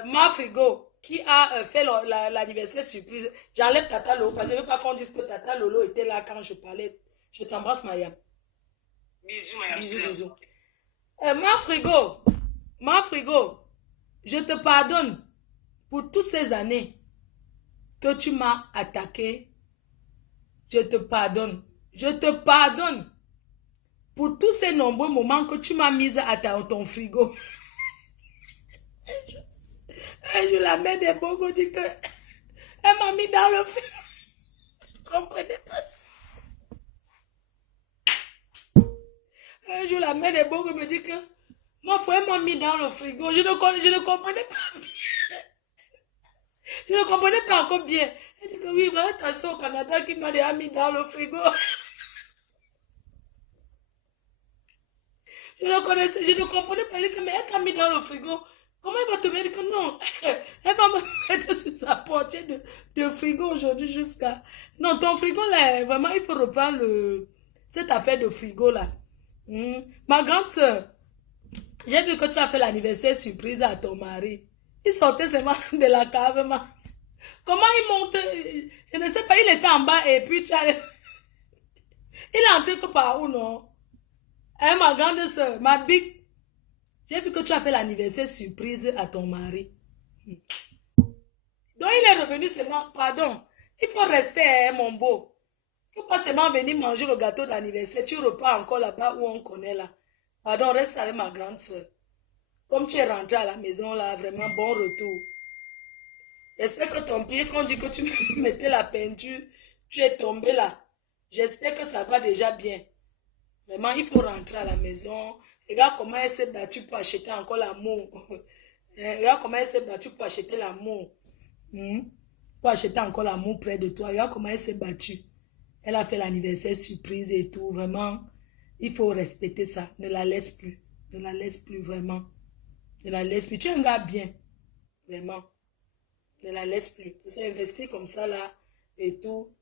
ma frigo, qui a fait l'anniversaire surprise. J'enlève Tata Lolo, parce que je ne veux pas qu'on dise que Tata Lolo était là quand je parlais. Je t'embrasse, Mayam. Bisous, Mayam. Bisous. Ma frigo, je te pardonne pour toutes ces années que tu m'as attaqué. Je te pardonne. Je te pardonne pour tous ces nombreux moments que tu m'as mis à ton frigo. Et je la mets des bogos, dit que elle m'a mis dans le frigo. Vous comprenez pas? Un jour, la mère des Bongo me dit que mon frère m'a mis dans le frigo. Je ne comprenais pas bien. Je ne comprenais pas encore bien. Elle dit que oui, voilà ta soeur au Canada qui m'a déjà mis dans le frigo. Je ne comprenais pas. Elle dit que mais elle t'a mis dans le frigo. Comment elle va te mettre que non? Elle va me mettre sur sa portière de frigo aujourd'hui jusqu'à... Non, ton frigo là, vraiment, il faut reprendre cette affaire de frigo là. Ma grande soeur, j'ai vu que tu as fait l'anniversaire surprise à ton mari. Il sortait seulement de la cave. Comment il monte? Je ne sais pas, il était en bas et puis tu as... Il est entré que par où, non? Hein, ma grande soeur, ma big... J'ai vu que tu as fait l'anniversaire surprise à ton mari. Donc il est revenu seulement, pardon, il faut rester, hein, mon beau. Il ne faut pas seulement venir manger le gâteau d'anniversaire. Tu repars encore là-bas où on connaît là. Pardon, reste avec ma grande soeur. Comme tu es rentré à la maison là, vraiment bon retour. J'espère que ton pied, quand on dit que tu mettais la peinture, tu es tombé là. J'espère que ça va déjà bien. Vraiment, il faut rentrer à la maison. Regarde comment elle s'est battue pour acheter encore l'amour. Regarde comment elle s'est battue pour acheter l'amour. Pour acheter encore l'amour près de toi. Regarde comment elle s'est battue. Elle a fait l'anniversaire surprise et tout. Vraiment, il faut respecter ça. Ne la laisse plus. Ne la laisse plus, vraiment. Ne la laisse plus. Tu es un gars bien. Vraiment. Ne la laisse plus. Elle s'est investie comme ça là et tout.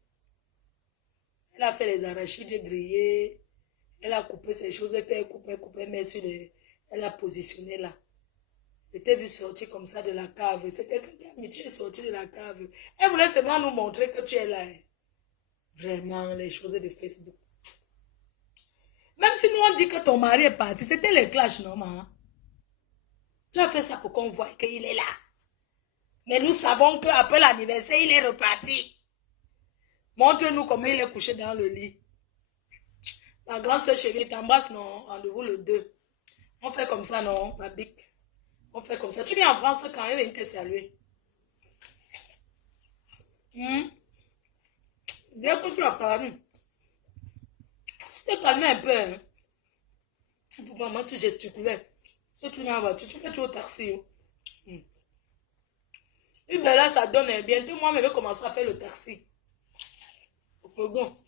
Elle a fait les arachides grillés. Elle a coupé ces choses qu'elle coupait, mais sur les... Elle a positionné là. Elle était vue sortir comme ça de la cave. C'est quelqu'un qui a mis, tu es sorti de la cave. Elle voulait seulement nous montrer que tu es là. Vraiment, les choses de Facebook. Même si nous on dit que ton mari est parti, c'était les clashs, non, maman? Tu as fait ça pour qu'on voie qu'il est là. Mais nous savons qu'après l'anniversaire, il est reparti. Montre-nous comment il est couché dans le lit. Ma grande soeur chérie t'embrasse, non? Rendez-vous le 2. On fait comme ça, non? Ma bique. On fait comme ça. Tu viens en France quand même, il te saluer. Dès que tu as parlé, tu t'es calmé un peu. Hein? Pour maman, tu gesticulais. Si tu viens en voiture, tu fais toujours au taxi. Et bien là, ça donne. Bientôt, moi, je vais commencer à faire le taxi. Au Congo.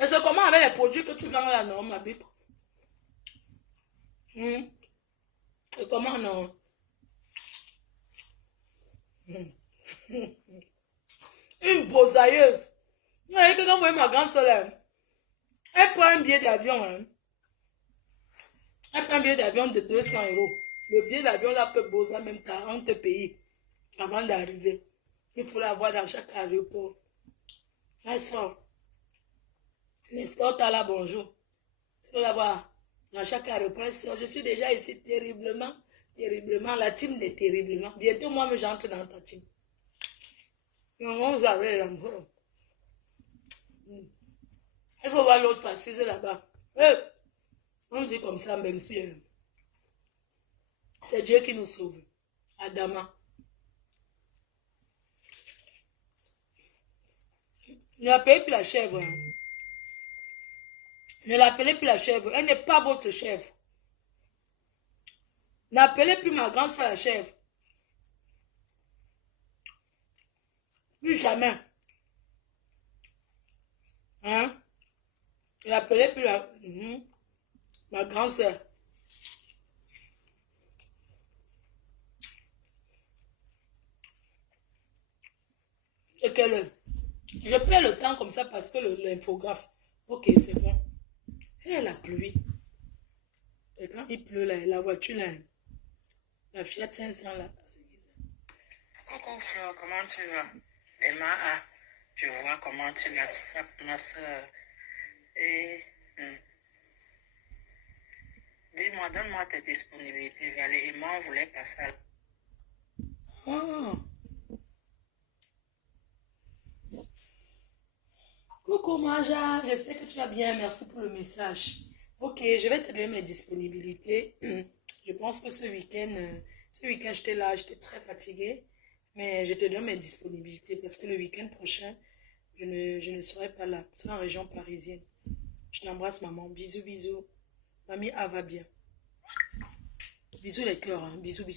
Et c'est comment avec les produits que tu vends là, non, ma bique? Et comment, non? Une bosailleuse. Vous voyez que quand vous voyez ma grande soeur, elle prend un billet d'avion. Hein. Elle prend un billet d'avion de 200 €. Le billet d'avion là peut boser même 40 pays avant d'arriver. Il faut l'avoir dans chaque aéroport. Elle sort. Nestor là, bonjour. Il faut l'avoir dans chaque aéroport. Elle sort. Je suis déjà ici terriblement, la team de terriblement. Bientôt, moi, j'entre dans ta team. Non, j'avais l'enfant. Il faut voir l'autre assise là-bas. On dit comme ça, merci. C'est Dieu qui nous sauve. Adama. Ne l'appelez plus la chèvre. Ne l'appelez plus la chèvre. Elle n'est pas votre chèvre. N'appelez plus ma grande soeur la chèvre. Plus jamais. Hein? Ne l'appelez plus ma grande soeur. Et que je perds le temps comme ça parce que l'infographe. Ok, c'est bon. Et la pluie. Et quand il pleut, là, la voiture, là, la Fiat 500, là. Coucou Fleur, comment tu vas? Emma, je vois comment tu vas, ma soeur. Et dis-moi, donne-moi tes disponibilités. Valérie, Emma, on voulait passer à... Oh. Coucou Maja, j'espère que tu vas bien, merci pour le message. Ok, je vais te donner mes disponibilités. Je pense que ce week-end, j'étais là, j'étais très fatiguée. Mais je te donne mes disponibilités parce que le week-end prochain, je ne serai pas là. C'est en région parisienne. Je t'embrasse, maman. Bisous, bisous. Mamie A va bien. Bisous les cœurs, hein. Bisous, bisous.